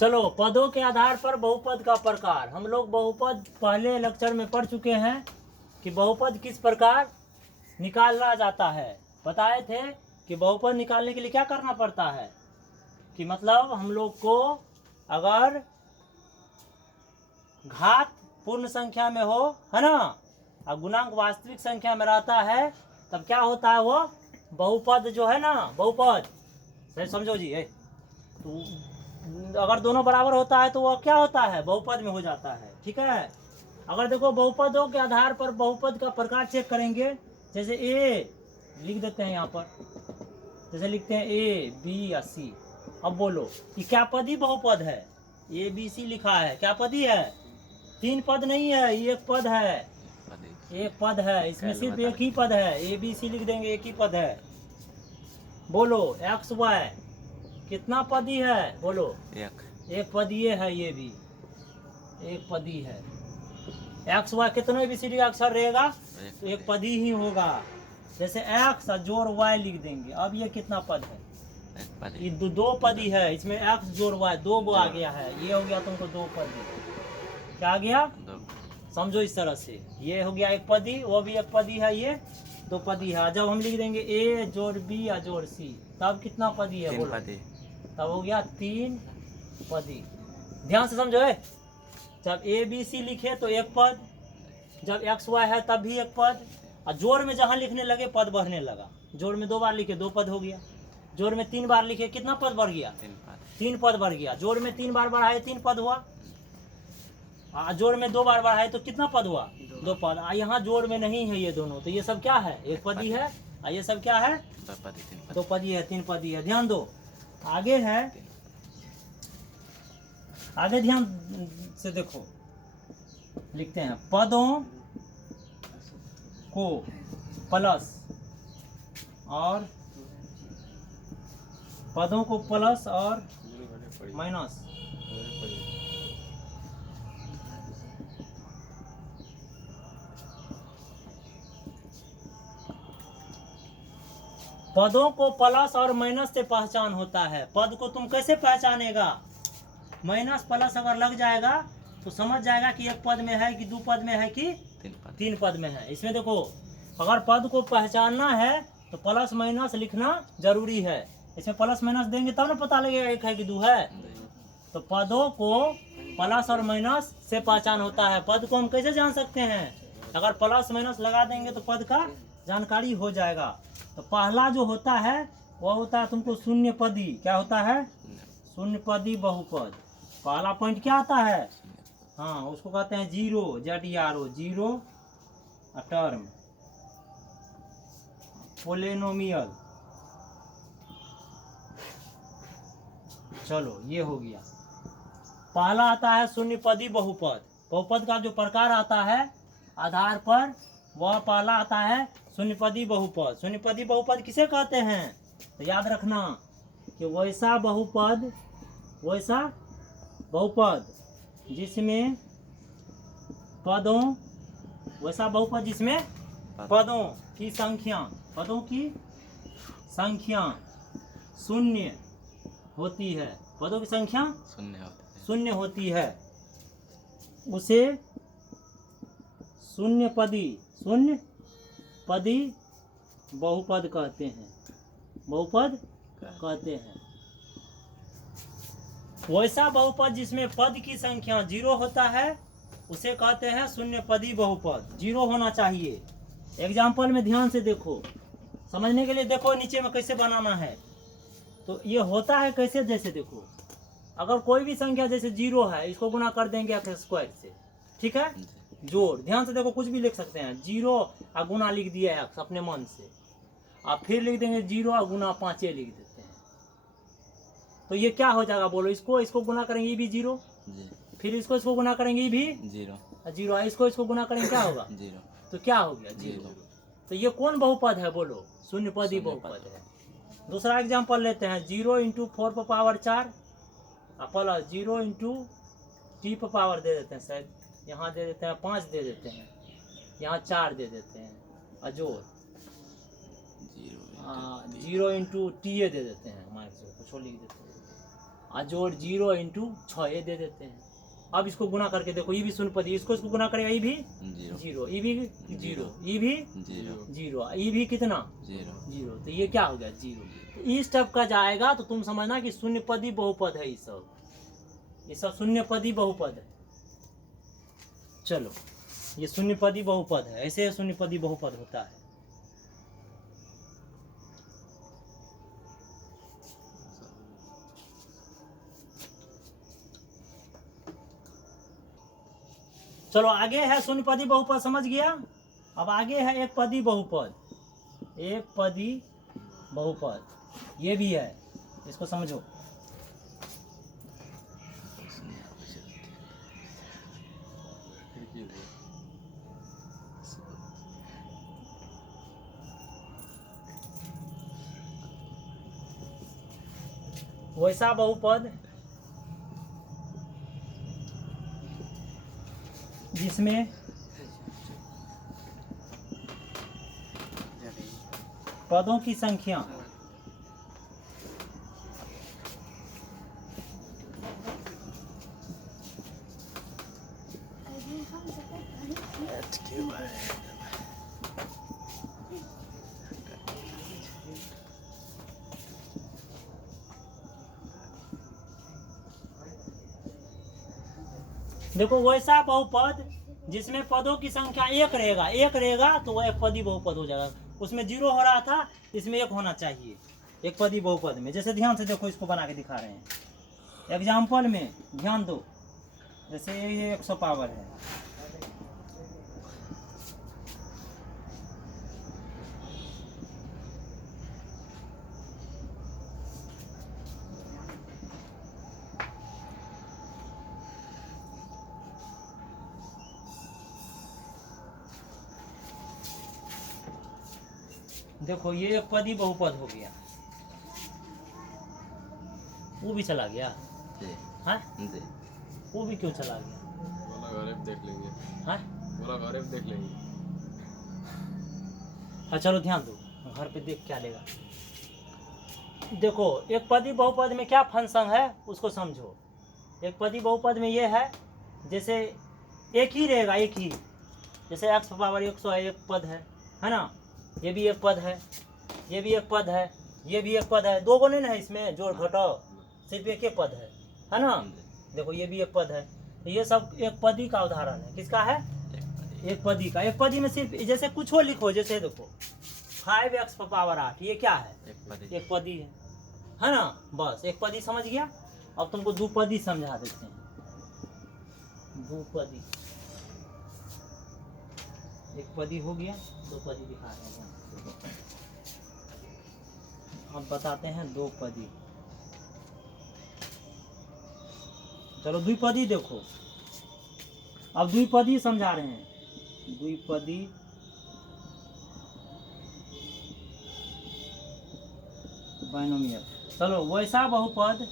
चलो, पदों के आधार पर बहुपद का प्रकार। हम लोग बहुपद पहले लेक्चर में पढ़ चुके हैं कि बहुपद किस प्रकार निकाला जाता है। बताए थे कि बहुपद निकालने के लिए क्या करना पड़ता है, कि मतलब हम लोग को अगर घात पूर्ण संख्या में हो, है ना, और गुणांक वास्तविक संख्या में रहता है, तब क्या होता है, वो बहुपद जो है ना, बहुपद सही समझो जी। तो अगर दोनों बराबर होता है तो वह क्या होता है, बहुपद में हो जाता है। ठीक है। अगर देखो बहुपदों के आधार पर बहुपद का प्रकार चेक करेंगे, जैसे ए लिख देते हैं यहाँ पर, जैसे लिखते हैं ए बी या सी। अब बोलो कि क्या पदी बहुपद है? ए बी सी लिखा है, क्या पदी है? 3 पद नहीं है, ये एक पद है, एक पद है, इसमें सिर्फ एक ही पद है। ए बी सी लिख देंगे, एक ही पद है। बोलो एक्स वाई कितना पदी है? बोलो एक पदी है, ये भी एक पदी है। एक्स वाई कितने ABCD का अक्षर रहेगा तो एक पदी ही होगा। जैसे एक्स जोड़ वाई लिख देंगे। अब ये कितना पद है? ये दो पदी है, इसमें एक्स जोड़ वाई दो आ गया है। ये हो गया तुमको दो पदी। क्या आ गया? समझो इस तरह से, ये हो गया एक पदी, वो भी एक पदी है, ये दो पदी है। जब हम लिख देंगे ए जोड़ बी या जोड़ सी, तब कितना पदी है? बोलो। तब हो गया 3 पदी। ध्यान से समझो है। जब ए बी सी लिखे तो एक पद, जब एक्स वाई है तब भी एक पद, और जोड़ में जहां लिखने लगे पद बढ़ने लगा। जोड़ में 2 बार लिखे 2 पद हो गया, जोड़ में 3 बार लिखे कितना पद बढ़ गया? 3 पद बढ़ गया। जोड़ में 3 बार बढ़ाए 3 पद हुआ, जोड़ में 2 बार बढ़ाए तो कितना पद हुआ? 2 पद। यहाँ जोड़ में नहीं है ये दोनों, तो ये सब क्या है? एक पदी है। और ये सब क्या है? 2 पदी है, 3 पदी है। ध्यान दो, आगे है, आगे ध्यान से देखो, लिखते हैं पदों को प्लस और पदों को प्लस और माइनस पदों को प्लस और माइनस से पहचान होता है। पद को तुम कैसे पहचानेगा? माइनस प्लस अगर लग जाएगा तो समझ जाएगा कि एक पद में है कि 2 पद में है कि 3 पद में है। इसमें देखो, अगर पद को पहचानना है तो प्लस माइनस लिखना जरूरी है। इसमें प्लस माइनस देंगे तब ना पता लगेगा एक है कि 2 है। तो पदों को प्लस और माइनस से पहचान होता है। पद को हम कैसे जान सकते हैं? अगर प्लस माइनस लगा देंगे तो पद का जानकारी हो जाएगा। तो पहला जो होता है वह होता है तुमको शून्य पदी। क्या होता है? शून्य पदी बहुपद। पहला पॉइंट क्या आता है? हाँ, उसको कहते हैं zero, ZERO, zero term polynomial. चलो, ये हो गया। पहला आता है शून्य पदी बहुपद। बहुपद का जो प्रकार आता है आधार पर, वह पहला आता है शून्य पदी बहुपद। शून्य पदी बहुपद किसे कहते हैं? तो याद रखना कि वैसा बहुपद जिसमें पदों, वैसा बहुपद जिसमें पदों की संख्या शून्य होती है। पदों की संख्या शून्य होती है, उसे शून्य पदी बहुपद कहते हैं। बहुपद कहते हैं। वैसा बहुपद जिसमें पद की संख्या 0 होता है उसे कहते हैं शून्य पदी बहुपद। 0 होना चाहिए। एग्जाम्पल में ध्यान से देखो, समझने के लिए देखो नीचे में कैसे बनाना है। तो ये होता है कैसे? जैसे देखो, अगर कोई भी संख्या जैसे 0 है, इसको गुना कर देंगे x² से। ठीक है, जोड़। ध्यान से देखो, कुछ भी लिख सकते हैं। 0 और गुना लिख दिया x अपने मन से, आप फिर लिख देंगे 0 और गुना 5 लिख देते हैं। तो ये क्या हो जाएगा? बोलो। इसको गुना करेंगे, ये भी 0, फिर इसको गुना करेंगे, ये भी 0, इसको गुना करेंगे, क्या होगा? 0। तो क्या हो गया? 0। तो ये कौन बहुपद है? बोलो, शून्य पदी बहुपद है। दूसरा एग्जांपल लेते हैं। 0 × 4 पर पावर 4 प्लस 0 × t पर पावर दे देते हैं, शायद यहाँ दे देते हैं 5 दे देते हैं, यहाँ 4 दे देते हैं, अजोर 0 × t दे देते हैं, हमारे से कुछ लिख देते हैं। और जोड़ 0 इंटू 6 ये दे देते हैं। अब इसको गुना करके देखो, ये भी शून्य पद, इसको गुना करेगा, ये भी 0, ये भी 0, ये भी 0, ये भी कितना 0, तो ये क्या हो गया 0। तो इस टाइप का जाएगा तो तुम समझना कि शून्य पदी बहुपद है, ये सब शून्य पदी बहुपद है। चलो ये शून्य पदी बहुपद है, ऐसे शून्य पदी बहुपद होता है। चलो आगे है शून्य पदी बहुपद, समझ गया। अब आगे है एक पदी बहुपद, एक पदी बहुपद ये भी है, इसको समझो। वैसा बहुपद जिसमें पदों की संख्या देखो वैसा बहुपद जिसमें पदों की संख्या एक रहेगा तो वह एक पदी बहुपद हो जाएगा। उसमें 0 हो रहा था, इसमें 1 होना चाहिए एक पदी बहुपद में। जैसे ध्यान से देखो, इसको बना के दिखा रहे हैं एग्जाम्पल में, ध्यान दो। जैसे ये 100 पावर है, देखो ये एक पदी बहुपद हो गया, वो भी चला गया। हाँ वो भी क्यों चला गया? देख लेंगे। हाँ देख लेंगे। हाँ चलो ध्यान दो, घर पे देख क्या लेगा। देखो एक पदी बहुपद में क्या फंक्शन है उसको समझो। एक पदी बहुपद में ये है, जैसे एक ही रहेगा, एक ही, जैसे x पावर 100 एक पद है ना, ये भी एक पद है, ये भी एक पद है, ये भी एक पद है, दो गुणे है इसमें जोड़ घटाओ, सिर्फ एक ही पद है ना। देखो ये भी एक पद है, तो ये सब एक पदी का उदाहरण है। किसका है? एक पदी का। एक पदी में सिर्फ जैसे कुछ हो लिखो, जैसे देखो 5x पावर 8, ये क्या है? एक पदी है ना। बस एक पदी समझ गया। अब तुमको दो पदी समझा देते हैं। दो पदी, एक पदी हो गया, दो पदी दिखा रहे हैं। अब बताते हैं दो पदी। चलो द्विपदी देखो, अब द्विपदी समझा रहे हैं। द्विपदी बाइनोमियल। चलो वैसा बहुपद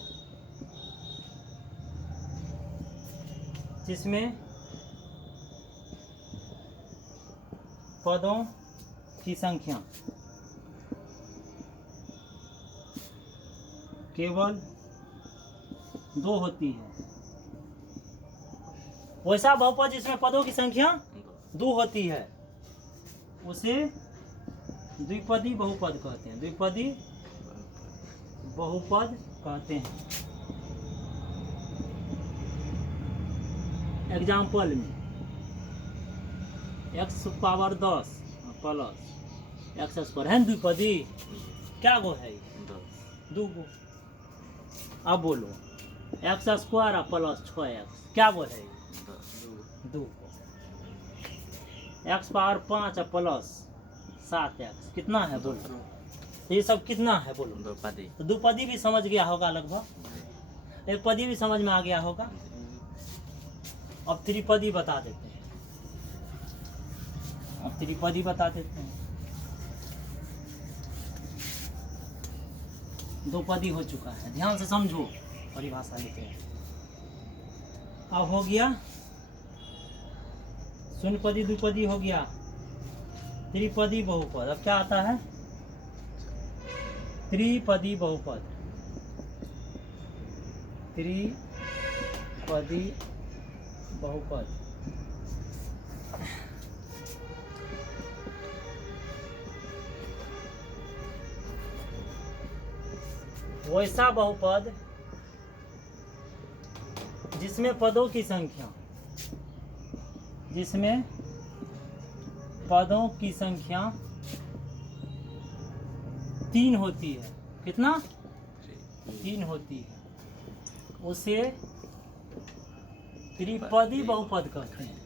जिसमें पदों की संख्या केवल 2 होती है। वैसा बहुपद जिसमें पदों की संख्या 2 होती है उसे द्विपदी बहुपद कहते हैं। द्विपदी बहुपद कहते हैं। एग्जाम्पल में x power 10 plus x square है द्विपदी। क्या गो है? दो गो। अब बोलो एक्स स्क्वायर प्लस 6x क्या गो है? दो गो। एक्स पावर 5 प्लस 7x कितना है बोलो? ये सब कितना है बोलो? द्विपदी। तो द्विपदी भी समझ गया होगा लगभग, एक पदी भी समझ में आ गया होगा। अब त्रिपदी बता देते हैं। अब त्रिपदी बता देते हैं। दो पदी हो चुका है, ध्यान से समझो परिभाषा लिखे हैं। अब हो गया शून्य पदी, द्विपदी हो गया, त्रिपदी बहुपद। अब क्या आता है? त्रिपदी बहुपद। त्रिपदी बहुपद। वैसा बहुपद जिसमें पदों की संख्या, जिसमें पदों की संख्या 3 होती है। कितना? 3 होती है, उसे त्रिपदी बहुपद कहते हैं।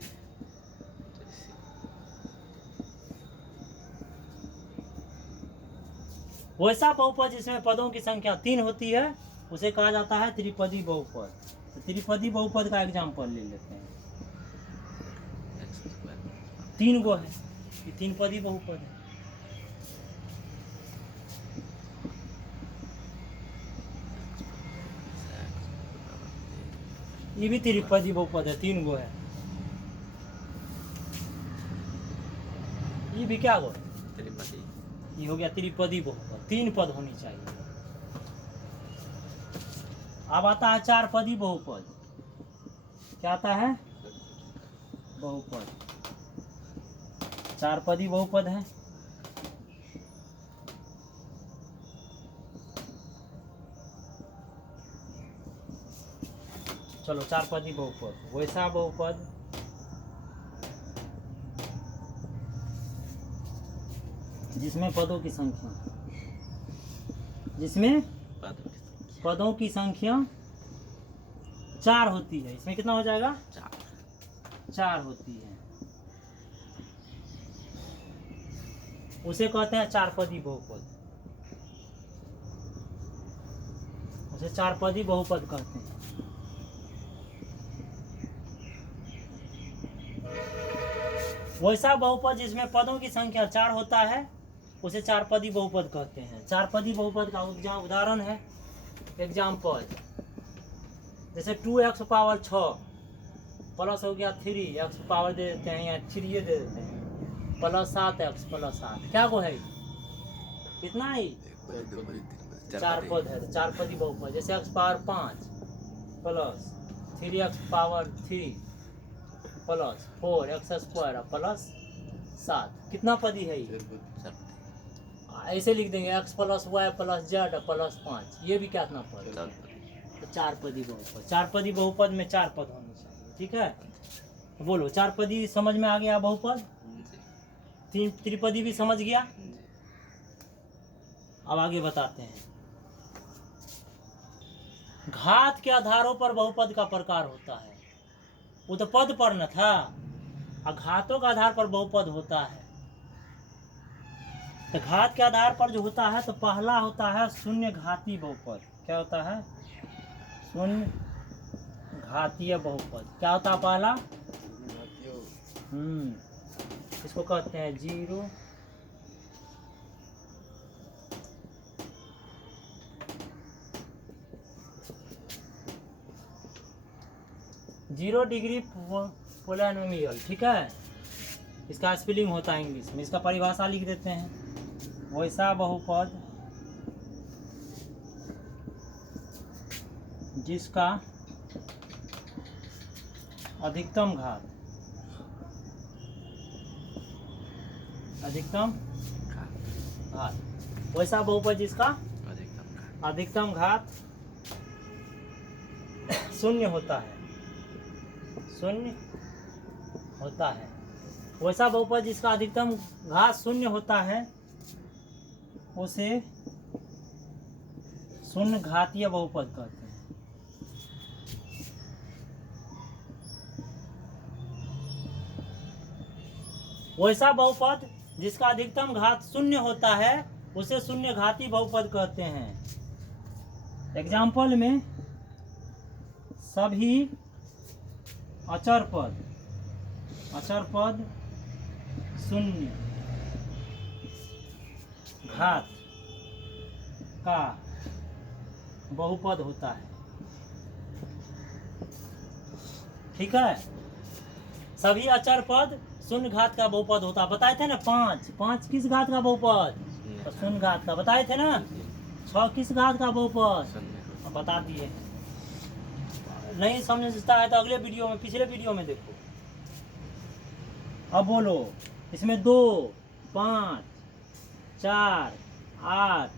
वैसा बहुपद जिसमें पदों की संख्या 3 होती है उसे कहा जाता है त्रिपदी बहुपद। तो त्रिपदी बहुपद का एग्जाम्पल ले लेते हैं। 3 गो है, ये 3 पदी बहुपद है। ये भी त्रिपदी बहुपद है, 3 गो है। ये भी क्या गो है? त्रिपदी। ये हो गया त्रिपदी बहुपद, 3 पद होनी चाहिए। अब आता है 4 पदी बहुपद। क्या आता है? बहुपद। 4 पदी बहुपद है। चलो 4 पदी बहुपद। वैसा बहुपद जिसमें पदों की संख्या, जिसमें पदों की संख्या 4 होती है। इसमें कितना हो जाएगा? 4 होती है, उसे कहते हैं 4 पदी बहुपद। उसे 4 पदी बहुपद कहते हैं। वैसा बहुपद जिसमें पदों की संख्या 4 होता है उसे 4 पदी बहुपद कहते हैं। 4 पदी बहुपद का उदाहरण है, एग्जाम्पल, जैसे 2x पावर 6 प्लस हो गया 3x पावर दे देते हैं या 3 दे देते हैं प्लस 7x प्लस 7। क्या वो है? कितना ही? 4 पद है, तो 4 पदी बहुपद। जैसे x power 5 plus 3x power 3 plus 4x square plus 7। कितना पदी है ये? ऐसे लिख देंगे x plus y plus z plus 5। ये भी कितना पद? तो 4 पदी बहुपद। 4 पदी बहुपद में 4 पद होने चाहिए। ठीक है, तो बोलो 4 पदी समझ में आ गया बहुपद? त्रिपदी भी समझ गया? अब आगे बताते हैं। घात के आधारों पर बहुपद का प्रकार होता है। वो तो पद पर न था, घातों के आधार पर बहुपद होता है। तो घात के आधार पर जो होता है तो पहला होता है शून्य घातीय बहुपद। क्या होता है? शून्य घातीय बहुपद। क्या होता है पहला? इसको कहते हैं 0 डिग्री पोलिनोमियल। ठीक है, इसका स्पेलिंग होता है इंग्लिश में। इसका परिभाषा लिख देते हैं। वैसा बहुपद जिसका अधिकतम घात वैसा बहुपद जिसका अधिकतम घात 0 होता है। वैसा बहुपद जिसका अधिकतम घात 0 होता है उसे शून्य घातीय बहुपद कहते हैं। वैसा बहुपद जिसका अधिकतम घात 0 होता है उसे शून्य घातीय बहुपद कहते हैं। एग्जाम्पल में सभी अचर पद 0 घात का बहुपद होता है। ठीक है, सभी अचर पद 0 घात का बहुपद होता है। बताए थे ना 5 किस घात का बहुपद? तो 0 घात का। बताए थे ना 6 किस घात का बहुपद? बता दिए। नहीं समझता है तो अगले वीडियो में, पिछले वीडियो में देखो। अब बोलो, इसमें 2, 5, 4, 8,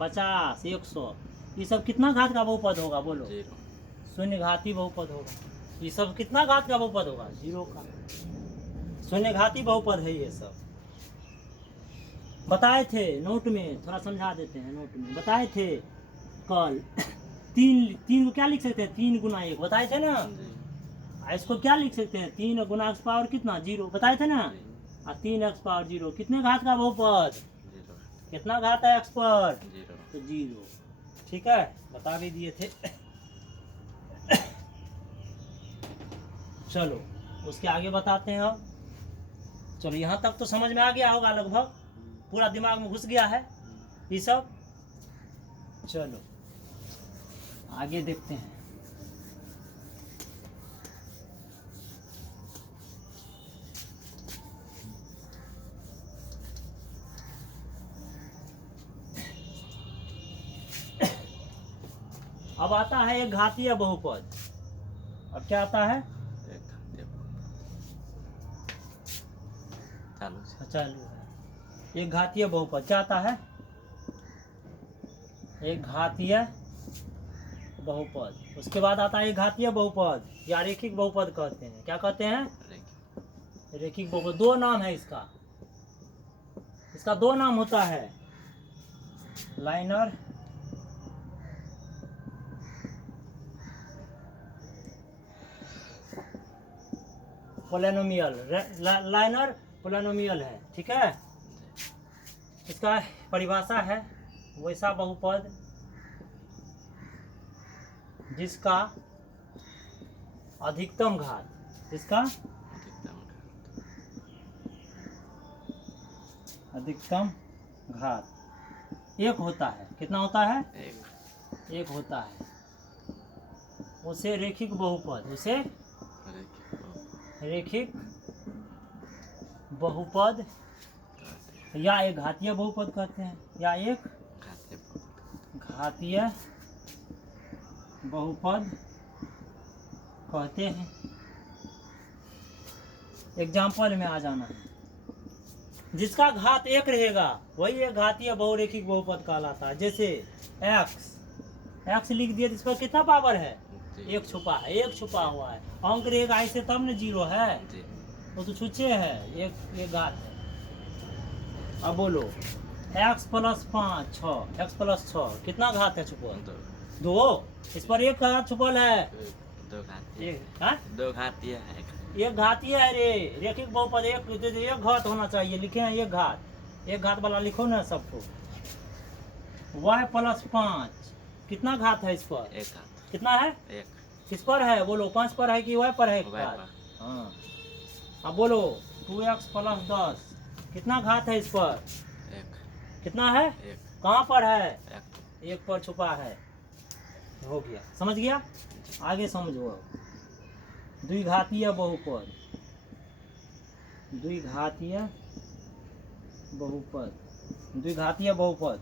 50, 100, ये सब कितना घात का बहुपद होगा बोलो? 0 शून्य घाती बहुपद होगा। ये सब कितना घात का बहुपद होगा? 0 का। शून्य घाती बहुपद है ये सब। बताए थे नोट में, थोड़ा समझा देते हैं। नोट में बताए थे कल। 3 को क्या लिख सकते हैं? 3 गुना 1 बताए थे ना। जी इसको क्या लिख सकते हैं? 3 गुना x पावर कितना? 0 बताए थे ना। जी और 3x पावर 0 कितने घात का बहुपद? 0 कितना घात है x पर? 0 तो 0। ठीक है, बता भी दिए थे। चलो उसके आगे बताते हैं अब। चलो यहाँ तक तो समझ में आ गया होगा लगभग, पूरा दिमाग में घुस गया है ये सब। चलो आगे देखते हैं। अब आता है एक घातीय बहुपद। अब क्या आता है? एक घातीय चालू से चालू है। एक घातीय बहुपद क्या आता है? एक घातीय बहुपद। उसके बाद आता है एक घातीय बहुपद या रेखिक बहुपद कहते हैं। क्या कहते हैं? रेखिक रेखिक बहुपद। 2 नाम है इसका। इसका 2 नाम होता है, लाइनर पोलिनोमियल। लाइनर पोलिनोमियल है, ठीक है। इसका परिभाषा है वैसा बहुपद जिसका अधिकतम घात, जिसका अधिकतम घात 1 होता है। कितना होता है? 1 होता है। उसे रेखिक बहुपद, उसे रेखिक बहुपद या एक घातीय बहुपद कहते हैं, या एक घातीय बहुपद कहते हैं। एग्जाम्पल में आ जाना है। जिसका घात 1 रहेगा वही एक घातीय बहुरेखिक बहुपद कहलाता है। जैसे x लिख दिया, जिस पर कितना पावर है? 1 छुपा है, 1 छुपा हुआ है। अंक रहेगा ऐसे तब न 0 है, वो तो छुचे है, एक घात है। अब बोलो x + 5 6, x + 6 कितना घात है छुपल? 2। इस पर 1 घात छुपल है। 2 घातीय है। एक घातीय है रे। रेखिक बहुपद एक घात होना चाहिए। लिखे हैं एक घात, एक घात वाला लिखो ना सबको। y + 5 कितना घात है इस पर? 1 घात। कितना है? 1 किस पर है बोलो? 5 पर है कि y पर है? y पर। हाँ। अब बोलो 2x + 10 कितना घात है इस पर? 1 कितना है? 1 कहाँ पर है? 1 1 पर छुपा है। हो गया, समझ गया? आगे समझो। द्विघातीय बहुपद, द्विघातीय बहुपद, द्विघातीय बहुपद।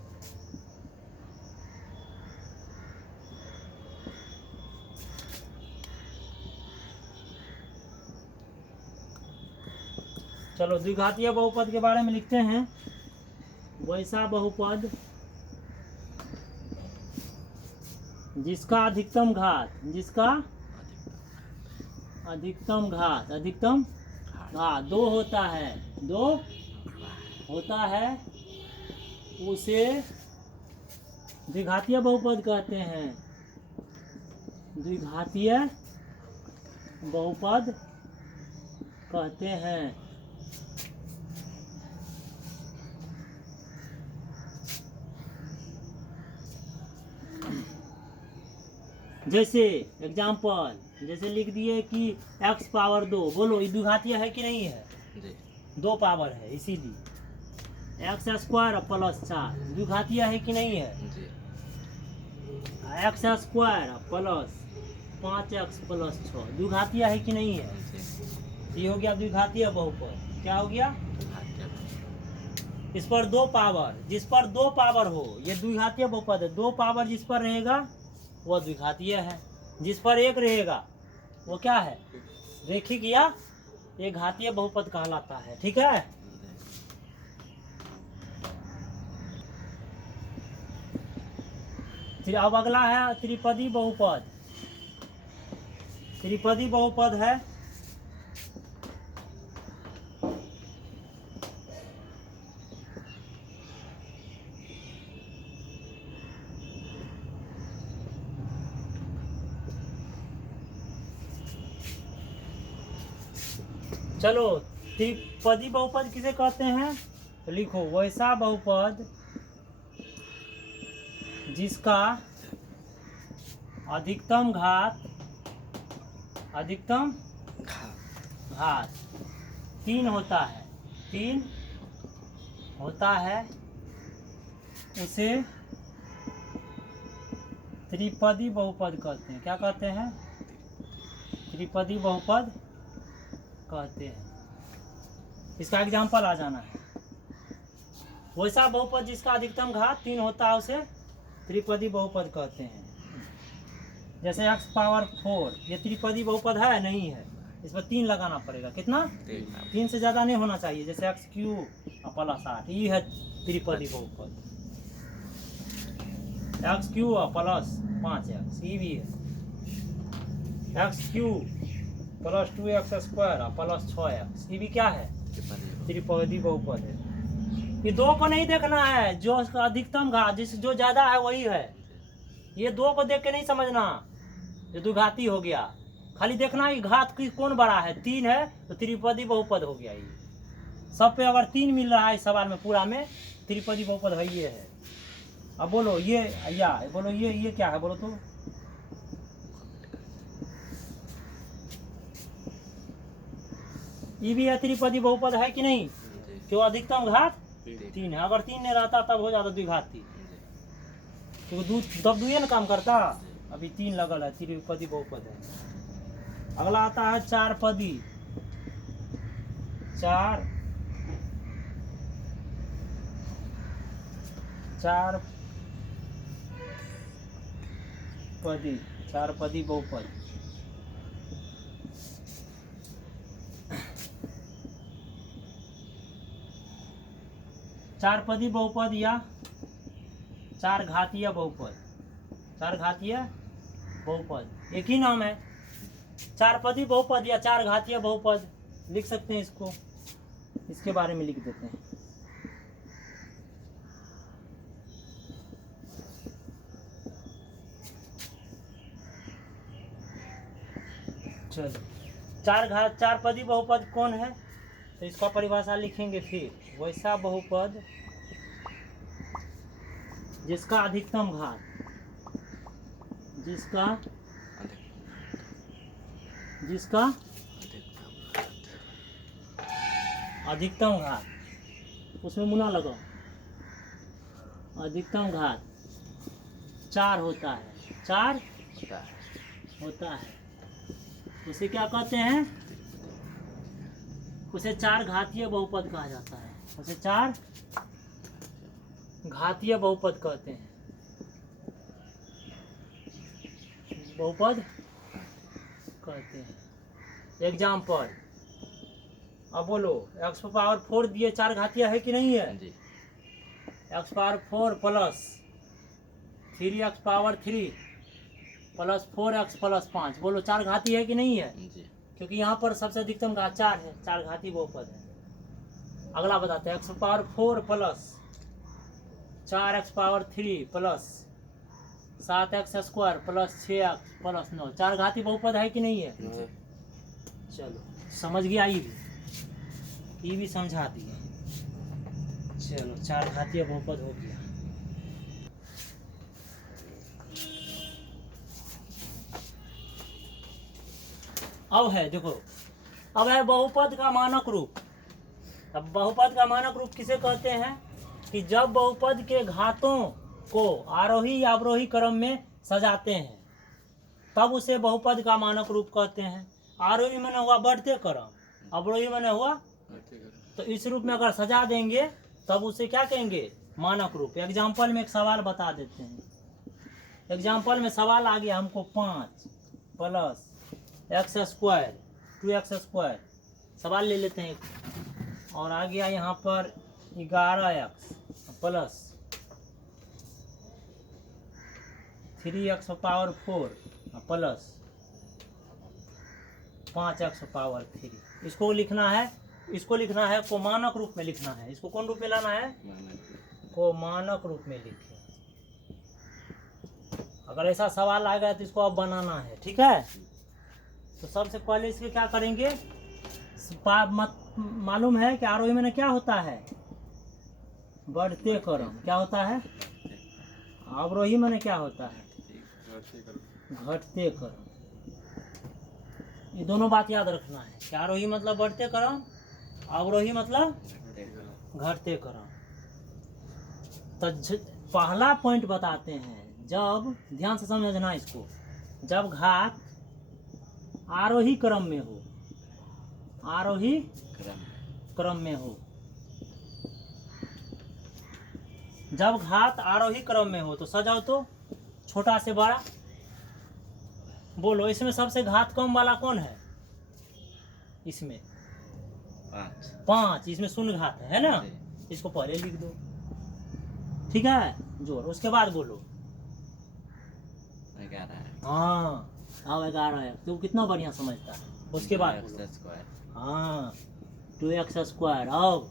चलो द्विघातीय बहुपद के बारे में लिखते हैं। वैसा बहुपद जिसका अधिकतम घात, जिसका अधिकतम घात, अधिकतम घात 2 होता है, 2 होता है, उसे द्विघातीय बहुपद कहते हैं। द्विघातीय बहुपद कहते हैं। जैसे एग्जाम्पल, जैसे लिख दिए कि x पावर 2, बोलो ये द्विघातीय है कि नहीं है? जी 2 पावर है, इसीलिए x² + 4 द्विघातीय है कि नहीं है? जी x² + 5x + 6 द्विघातीय है कि नहीं है? जी ये हो गया द्विघातीय बहुपद। क्या हो गया? घातीय इस पर 2 पावर, जिस पर 2 पावर हो, ये द्विघातीय बहुपद है। 2 पावर जिस पर रहेगा वह द्विघातीय है। जिस पर एक रहेगा वो क्या है, रेखिक या एक घातीय बहुपद कहलाता है। ठीक है, फिर अब अगला है त्रिपदी बहुपद। त्रिपदी बहुपद है चलो त्रिपदी बहुपद किसे कहते हैं, तो लिखो वैसा बहुपद जिसका अधिकतम घात 3 होता है, 3 होता है, उसे त्रिपदी बहुपद कहते हैं। क्या कहते हैं, त्रिपदी बहुपद कहते हैं। इसका एग्जाम्पल आ जाना है, वैसा बहुपद जिसका अधिकतम घात 3 होता है उसे त्रिपदी बहुपद कहते हैं। जैसे x पावर 4 ये त्रिपदी बहुपद है, नहीं है, इस पर 3 लगाना पड़ेगा। कितना, 3 से ज़्यादा नहीं होना चाहिए। जैसे x क्यूब प्लस 8 ये है त्रिपदी बहुपद, x क्यूब प्लस 5x ये भी है, x cube plus 2x square plus 6x ये भी क्या है, त्रिपदी बहुपद है। ये 2 को नहीं देखना है, जो उसका अधिकतम घात जो ज़्यादा है वही है। ये 2 को देख के नहीं समझना जो द्विघाती हो गया, खाली देखना है घात की कौन बड़ा है। 3 है तो त्रिपदी बहुपद हो गया। ये सब पे अगर 3 मिल रहा है इस सवाल में पूरा में, त्रिपदी बहुपद है, ये है। अब बोलो ये बोलो ये क्या है, बोलो तो ये भी है त्रिपदी बहुपद है कि नहीं, क्यों अधिकतम घात 3 है। अगर 3 नहीं रहता तब हो जाता द्विघाती, क्योंकि तब 2 ना काम करता, अभी 3 लगल है, त्रिपदी बहुपद है। अगला आता है चारपदी। चारपदी बहुपद। चारपदी बहुपद या चार घातीय बहुपद, चार घातीय बहुपद एक ही नाम है। चारपदी बहुपद या चार घातीय बहुपद लिख सकते हैं इसको, इसके बारे में लिख देते हैं। चलो चारपदी बहुपद कौन है, तो इसका परिभाषा लिखेंगे। फिर वैसा बहुपद जिसका अधिकतम घात, जिसका अधिकतम घात, उसमें मुना लगाओ, अधिकतम घात 4 होता है, 4 होता है, उसे क्या कहते हैं, उसे चार घातीय बहुपद कहा जाता है। उसे चार घातीय बहुपद कहते हैं, बहुपद कहते हैं। एग्जाम्पल, अब बोलो x पावर 4 दिए, चार घातीय है कि नहीं है जी? x power 4 plus 3x power 3 plus 4x plus 5, बोलो चार घाती है कि नहीं है जी? क्योंकि यहाँ पर सबसे अधिकतम घात 4 है, चार घाती बहुपद है। अगला बताते हैं, x power 4 plus 4x power 3 plus 7x square plus 6x plus 9, चार घाती बहुपद है कि नहीं है? चलो समझ गया, ये भी समझा दिए। चलो चार घातीय बहुपद हो गया। अब है, देखो अब है बहुपद का मानक रूप। अब बहुपद का मानक रूप किसे कहते हैं कि जब बहुपद के घातों को आरोही या अवरोही क्रम में सजाते हैं तब उसे बहुपद का मानक रूप कहते हैं। आरोही माने हुआ बढ़ते क्रम, अवरोही माने हुआ, तो इस रूप में अगर सजा देंगे तब उसे क्या कहेंगे, मानक रूप। एग्जाम्पल में एक सवाल बता देते हैं। एग्जाम्पल में सवाल आ गया हमको 5, प्लस एक्स स्क्वायर 2x²। सवाल ले लेते हैं एक। और आ गया यहाँ पर 11x plus 3x⁴ plus 5x⁴। इसको लिखना है को मानक रूप में लिखना है। इसको कौन रूप में लाना है? को मानक रूप में लिखें। अगर ऐसा सवाल आ गया तो इसको अब बनाना है, ठीक है। तो सबसे पहले इसके क्या करेंगे, मालूम है कि आरोही में क्या होता है? बढ़ते क्रम। क्या होता है? अवरोही में क्या होता है? घटते क्रम। ये दोनों बात याद रखना है कि आरोही मतलब बढ़ते क्रम, अवरोही मतलब घटते क्रम। तो पहला पॉइंट बताते हैं, जब ध्यान से समझना इसको, जब घात आरोही क्रम में हो, आरोही क्रम में हो, जब घात आरोही क्रम में हो तो सजाओ तो छोटा से बड़ा। बोलो इसमें सबसे घात कम वाला कौन है? इसमें 5। इसमें शून्य घात है ना, इसको पहले लिख दो, ठीक है। जोड़, उसके बाद बोलो 11। हाँ अब 11 है तो कितना बढ़िया समझता है। उसके बाद हाँ 2x²। अब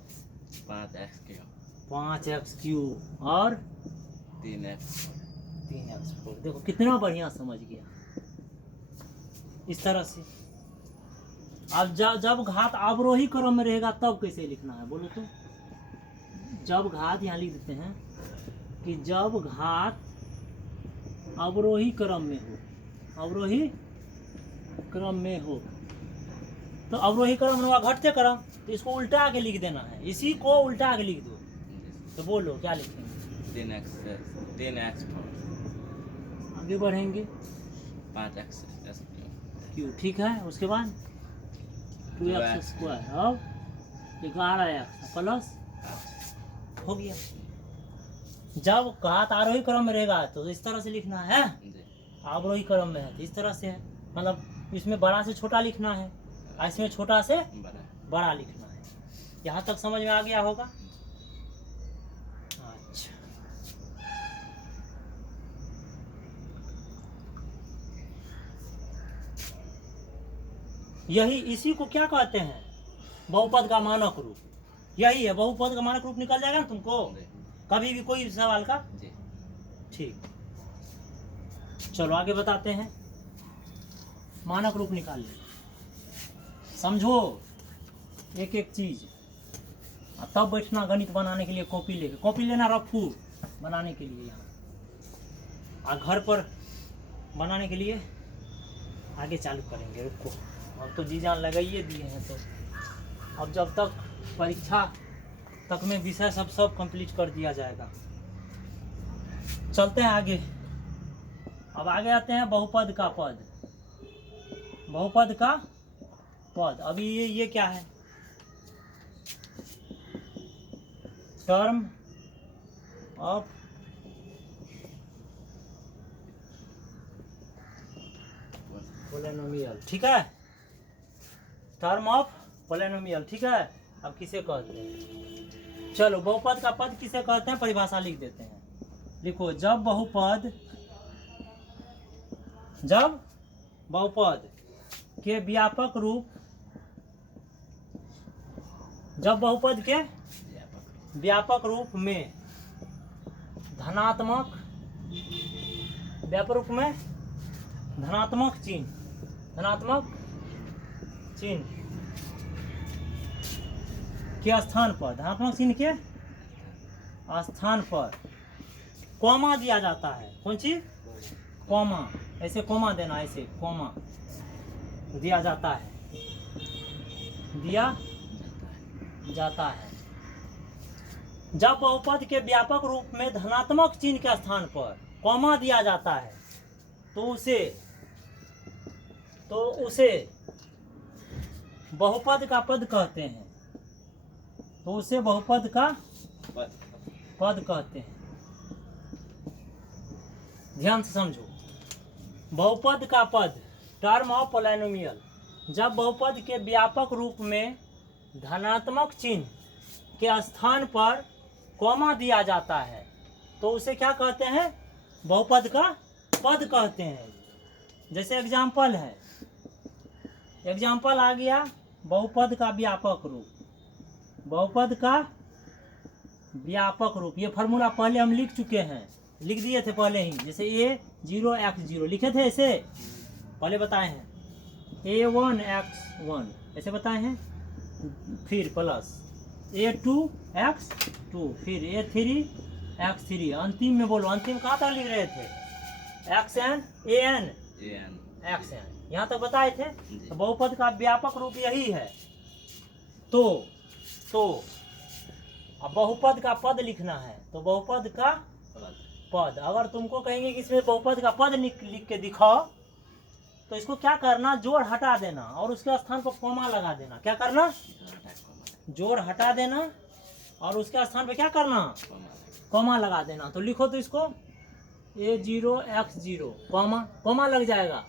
5x³ और 3x4। देखो कितना बढ़िया समझ गया। इस तरह से अब जब घात अवरोही क्रम में रहेगा तब कैसे लिखना है बोलो तो। जब घात यहाँ लिख देते हैं कि जब घात अवरोही क्रम में हो, अवरोही क्रम में हो, तो अवरोही क्रम में होगा घटते क्रम, तो इसको उल्टा आगे लिख देना है। इसी को उल्टा आगे लिख दो। तो बोलो क्या लिखेंगे? 3x4। आगे बढ़ेंगे 5x²। ठीक है। उसके बाद 2x²। अब 11x प्लस हो गया। जब घात आरोही क्रम में रहेगा तो इस तरह से लिखना है, अवरोही क्रम में है तो इस तरह से है। मतलब इसमें बड़ा से छोटा लिखना है, इसमें छोटा से बड़ा लिखना है। यहाँ तक समझ में आ गया होगा? अच्छा, यही इसी को क्या कहते हैं? बहुपद का मानक रूप। यही है बहुपद का मानक रूप। निकल जाएगा ना तुमको कभी भी कोई सवाल का। ठीक, चलो आगे बताते हैं। मानक रूप निकाल ले, समझो एक एक चीज, तब बैठना गणित बनाने के लिए। कॉपी लेना रफू बनाने के लिए यहाँ, और घर पर बनाने के लिए आगे चालू करेंगे। रुको, हम तो जी जान लगाइए दिए हैं। तो अब जब तक परीक्षा तक में विषय सब कंप्लीट कर दिया जाएगा। चलते हैं आगे। अब आगे आते हैं बहुपद का पद। बहुपद का पद। अभी ये क्या है? टर्म ऑफ पोलिनोमियल, ठीक है। टर्म ऑफ पोलिनोमियल, ठीक है। अब किसे कहते हैं? चलो बहुपद का पद किसे कहते हैं परिभाषा लिख देते हैं। लिखो, जब बहुपद के व्यापक रूप, जब बहुपद के व्यापक रूप में धनात्मक, व्यापक रूप में धनात्मक चिन्ह के स्थान पर, धनात्मक चिन्ह के स्थान पर कॉमा दिया जाता है। कौन चीज? कॉमा। ऐसे कॉमा देना, ऐसे कॉमा दिया जाता है, दिया जाता है। जब बहुपद के व्यापक रूप में धनात्मक चिन्ह के स्थान पर कॉमा दिया जाता है तो उसे बहुपद का पद कहते हैं। तो उसे बहुपद का पद कहते हैं। ध्यान से समझो, बहुपद का पद टर्म ऑफ पोलिनोमियल, जब बहुपद के व्यापक रूप में धनात्मक चिन्ह के स्थान पर कॉमा दिया जाता है तो उसे क्या कहते हैं? बहुपद का पद कहते हैं। जैसे एग्जाम्पल है, एग्जाम्पल आ गया बहुपद का व्यापक रूप, बहुपद का व्यापक रूप। ये फार्मूला पहले हम लिख चुके हैं, लिख दिए थे पहले ही। जैसे A0x0 लिखे थे, ऐसे पहले बताए हैं। A1x1 ऐसे बताए हैं, फिर प्लस A2x2, फिर A3x3। अंतिम में बोलो, अंतिम कहाँ तक लिख रहे थे? xn an xn, यहाँ तक बताए थे। तो बहुपद का व्यापक रूप यही है। तो अब बहुपद का पद लिखना है, तो बहुपद का पद। अगर तुमको कहेंगे कि इसमें बहुपद का पद लिख के दिखाओ, तो इसको क्या करना? जोड़ हटा देना और उसके स्थान पर कॉमा लगा देना। क्या करना? जोड़ हटा देना और उसके स्थान पे क्या करना? कॉमा लगा देना। तो लिखो तो इसको A0x0 कॉमा लग जाएगा,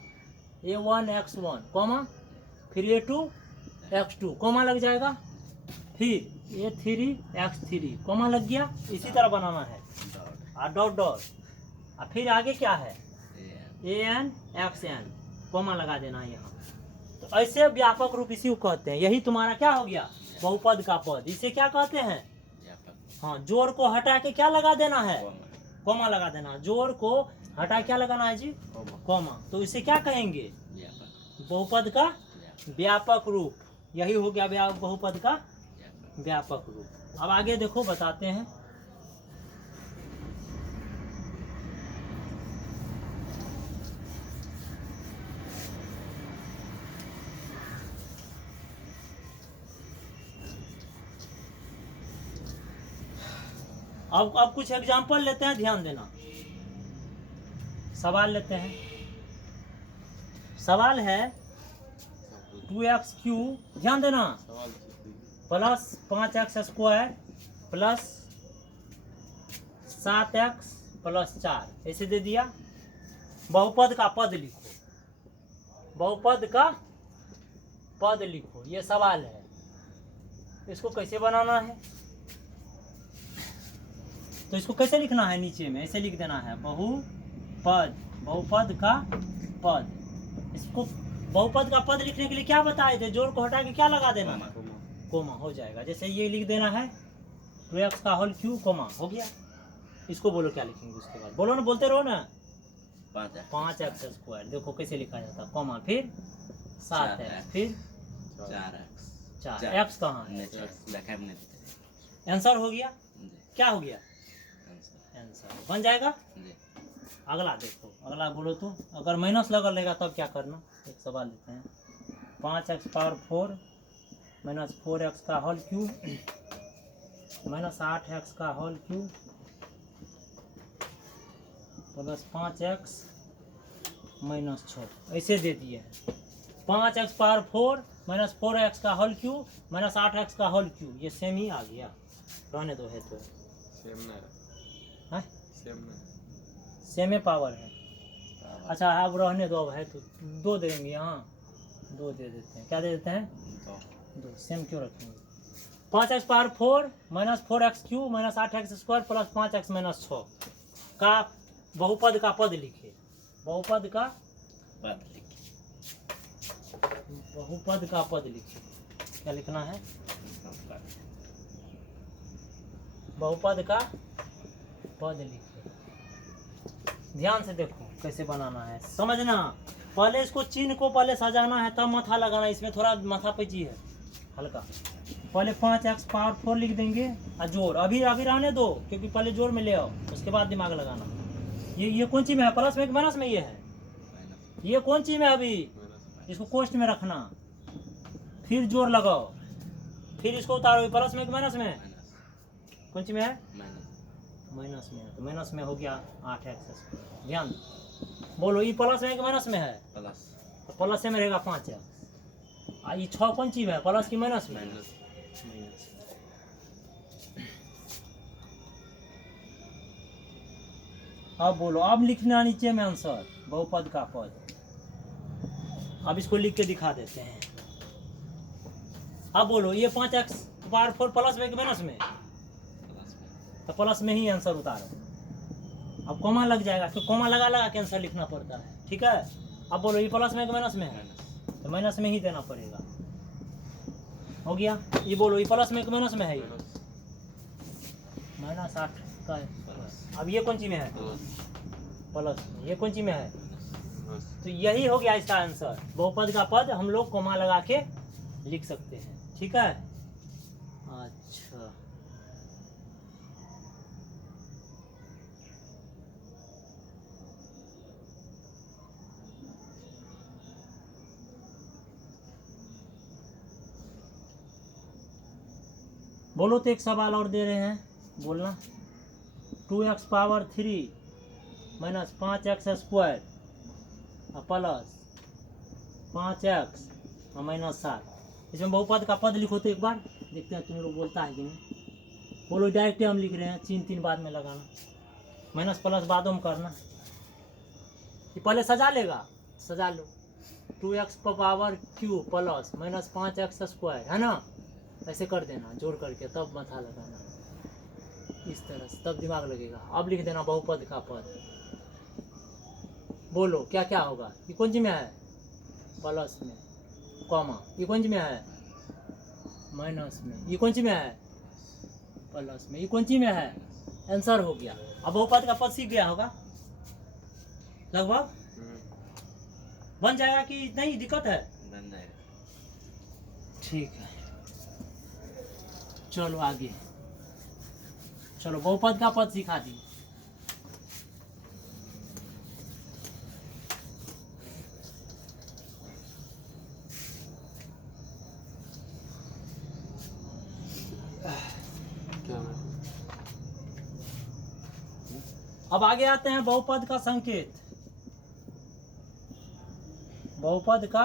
A1x1 कॉमा, फिर A2x2 कॉमा लग जाएगा, फिर A3x3 कॉमा लग गया। इसी तरह बनाना है, और डॉट डॉट, और फिर आगे क्या है? an xn कॉमा लगा देना है यहाँ। तो ऐसे व्यापक रूप इसी को कहते हैं। यही तुम्हारा क्या हो गया? बहुपद का पद। इसे क्या कहते हैं? हाँ, जोड़ को हटा के क्या लगा देना है? कॉमा लगा देना। जोड़ को हटा क्या लगाना है जी? कॉमा। तो इसे क्या कहेंगे? बहुपद का व्यापक रूप। यही हो गया बहुपद का व्यापक रूप। अब आगे देखो, बताते हैं। अब कुछ एग्जाम्पल लेते हैं, ध्यान देना। सवाल लेते हैं। सवाल है 2x3, ध्यान देना, plus 5x² plus 7x plus 4 ऐसे दे दिया। बहुपद का पद लिखो, बहुपद का पद लिखो। ये सवाल है, इसको कैसे बनाना है? तो इसको कैसे लिखना है? नीचे में ऐसे लिख देना है, बहुपद, बहुपद का पद। इसको बहुपद का पद लिखने के लिए क्या बताए थे? जोड़ को हटा के क्या लगा देना? कोमा हो जाएगा। जैसे ये लिख देना है 2x का होल क्यूब, कोमा हो गया। इसको बोलो क्या लिखेंगे उसके बाद? बोलो ना, बोलते रहो ना। 5x², देखो कैसे लिखा जाता, कोमा, फिर 7x, फिर 4। x कहाँ है? आंसर हो गया। क्या हो गया? आंसर बन जाएगा। अगला देखो, अगला बोलो तो। अगर माइनस लगा रहेगा तब क्या करना? एक सवाल देते हैं। 5x⁴ माइनस 4x का होल क्यूब माइनस 8x का whole cube plus 5x minus 6 ऐसे दे दिए हैं। 5x⁴ माइनस 4x का होल क्यूब माइनस 8x का होल क्यूब, ये सेम ही आ गया। रहने दो, है तो सेम पावर है। अच्छा, अब रहने दो, अब है तो 2 देंगे। यहाँ 2 दे देते हैं। क्या दे देते हैं? 2। सेम क्यों रखेंगे? 5x⁴ minus 4x³ minus 8x² plus 5x minus 6 का बहुपद का पद लिखे। बहुपद का पद लिखे, बहुपद का पद लिखे। क्या लिखना है? बहुपद का पद लिखे। ध्यान से देखो कैसे बनाना है, समझना। पहले इसको चिन्ह को पहले सजाना है, तब माथा लगाना। इसमें थोड़ा माथा पैची है हल्का। पहले 5x⁴ लिख देंगे और जोड़। अभी रहने दो, क्योंकि पहले जोड़ में ले आओ, उसके बाद दिमाग लगाना। ये कौन चीज में है? प्लस में कि माइनस में? ये है, ये कौन चीज में? अभी इसको कोष्ठ में रखना, फिर जोड़ लगाओ, फिर इसको उतारो। प्लस में कि माइनस में? कौन चीज में है? माइनस में है। तो माइनस में हो गया 8x²। ध्यान बोलो, ये प्लस में कि माइनस में है? प्लस। तो प्लस में रहेगा 5x। ये 6 कौन चीज में है? प्लस की माइनस में? माइनस। अब बोलो, अब लिखना नीचे में आंसर, बहुपद का पद। अब इसको लिख के दिखा देते हैं। अब बोलो ये 5x पावर 4 प्लस में कि माइनस में? प्लस में। तो प्लस में ही आंसर उतारो। अब कॉमा लग जाएगा, तो कॉमा लगा लगा के आंसर लिखना पड़ता है, ठीक है। अब बोलो ये प्लस में कि माइनस में है? माइनस। तो माइनस में ही देना पड़ेगा। हो गया। ये बोलो ये प्लस में कि माइनस में है? ये माइनस। -8 का है। प्लस। अब ये कौन सी में है? प्लस। प्लस में। ये कौन सी में है? माइनस। तो यही हो गया इसका आंसर। बहुपद का पद हम लोग कॉमा लगा के लिख सकते हैं, ठीक है। अच्छा, बोलो तो एक सवाल और दे रहे हैं, बोलना। 2x power 3 minus 5x square plus 5x और माइनस 7। इसमें बहुपद का पद लिखो तो एक बार, देखते हैं तुम लोग बोलता है कि नहीं। बोलो डायरेक्ट हम लिख रहे हैं, 3 बाद में लगाना, माइनस प्लस बादों में करना। ये पहले सजा लेगा, सजा लो। 2x power Q plus minus 5x square, है ना। ऐसे कर देना जोड़ करके, तब माथा लगाना इस तरह से, तब दिमाग लगेगा। अब लिख देना बहुपद का पद। बोलो क्या क्या होगा? ये कौन सी में है? प्लस में, कॉमा। ये कौन सी में है? माइनस में। ये कौन सी में है? प्लस में। ये कौन सी में है? आंसर हो गया। अब बहुपद का पद सीख गया होगा लगभग। बन जाएगा कि नहीं, दिक्कत है? बन जाएगा। ठीक है, चलो आगे। चलो बहुपद का पद सिखा दी। अब आगे आते हैं बहुपद का संकेत। बहुपद का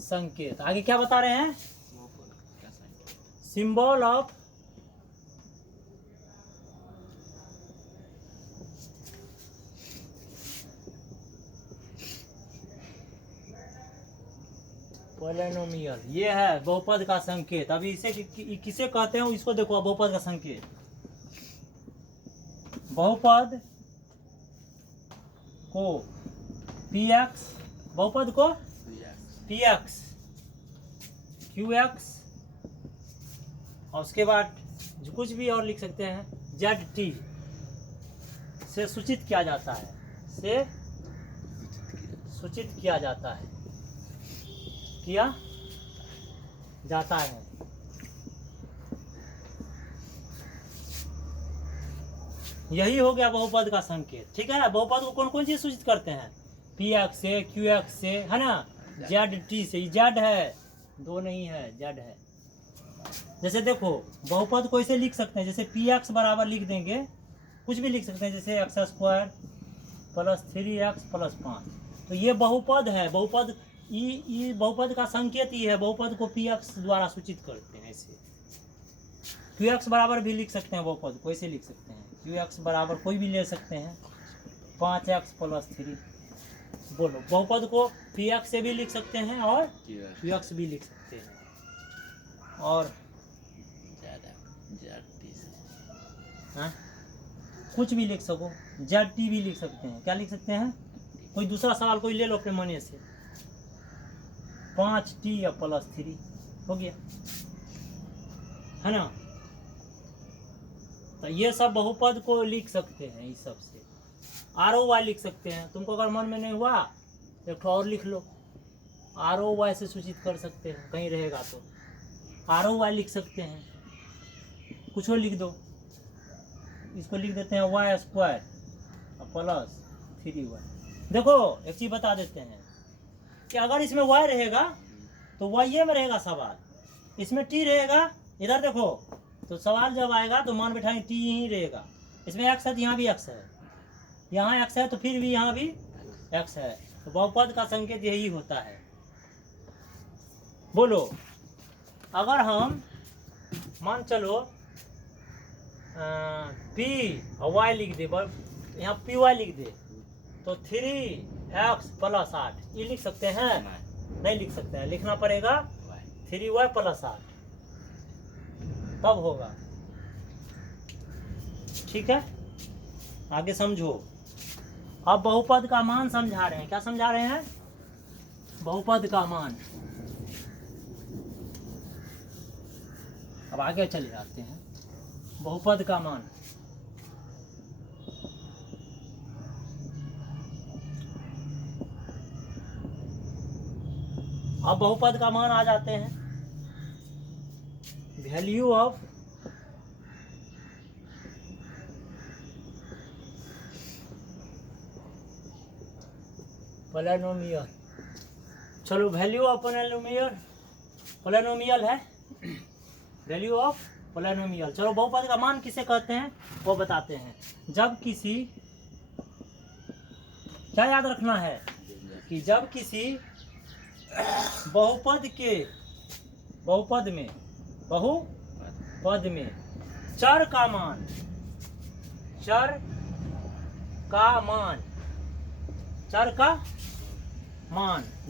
संकेत आगे क्या बता रहे हैं? सिंबल ऑफ पॉलिनोमियल, ये है बहुपद का संकेत। अभी इसे किसे कहते हैं इसको देखो। बहुपद का संकेत, बहुपद को px, बहुपद को px qx और उसके बाद जो कुछ भी और लिख सकते हैं zt से सूचित किया जाता है, से सूचित किया जाता है, किया जाता है। यही हो गया बहुपद का संकेत, ठीक है। बहुपद को कौन कौन चीज सूचित करते हैं? px से, qx से, है ना, zt से। z है, दो नहीं है, z है। जैसे देखो बहुपद को ऐसे लिख सकते हैं, जैसे px बराबर लिख देंगे, कुछ भी लिख सकते हैं, जैसे x square plus 3x plus 5। तो ये बहुपद है। बहुपद ये बहुपद का संकेत ये है। बहुपद को px द्वारा सूचित करते हैं ऐसे। qx बराबर भी लिख सकते हैं, बहुपद को ऐसे लिख सकते हैं। qx बराबर कोई भी ले सकते हैं, 5x प्लस 3। बोलो बहुपद को px से भी लिख सकते हैं और qx भी लिख सकते हैं, और हाँ कुछ भी लिख सको, zt भी लिख सकते हैं। क्या लिख सकते हैं? कोई दूसरा सवाल कोई ले लो अपने मने से। 5t या प्लस 3 हो गया, है ना। तो ये सब बहुपद को लिख सकते हैं। इस सब से ROY लिख सकते हैं। तुमको अगर मन में नहीं हुआ एक ठो और लिख लो, ROY से सूचित कर सकते हैं, कहीं रहेगा तो ROY लिख सकते हैं। कुछ और लिख दो, इसको लिख देते हैं y स्क्वायर प्लस 3y। देखो एक चीज बता देते हैं कि अगर इसमें y रहेगा तो y ये में रहेगा सवाल, इसमें t रहेगा, इधर देखो तो सवाल जब आएगा तो मान बैठाएंगे t ही रहेगा। इसमें x है तो यहाँ भी x है, यहाँ x है तो फिर भी यहाँ भी x है। तो बहुपद का संकेत यही होता है। बोलो अगर हम मान चलो p और y लिख दे, यहाँ py लिख दे, तो 3 एक्स प्लस 8, ये लिख सकते हैं? नहीं, नहीं लिख सकते हैं, लिखना पड़ेगा वाई 3y प्लस 8, तब होगा। ठीक है, आगे समझो। अब बहुपद का मान समझा रहे हैं। क्या समझा रहे हैं? बहुपद का मान। अब आगे चले जाते हैं। बहुपद का मान, अब बहुपद का मान आ जाते हैं। Value of polynomial. चलो, वैल्यू ऑफ पोलिनोमियल है, वैल्यू ऑफ पोलिनोमियल। चलो, बहुपद का मान किसे कहते हैं वो बताते हैं। जब किसी, क्या याद रखना है कि जब किसी बहुपद में चर का मान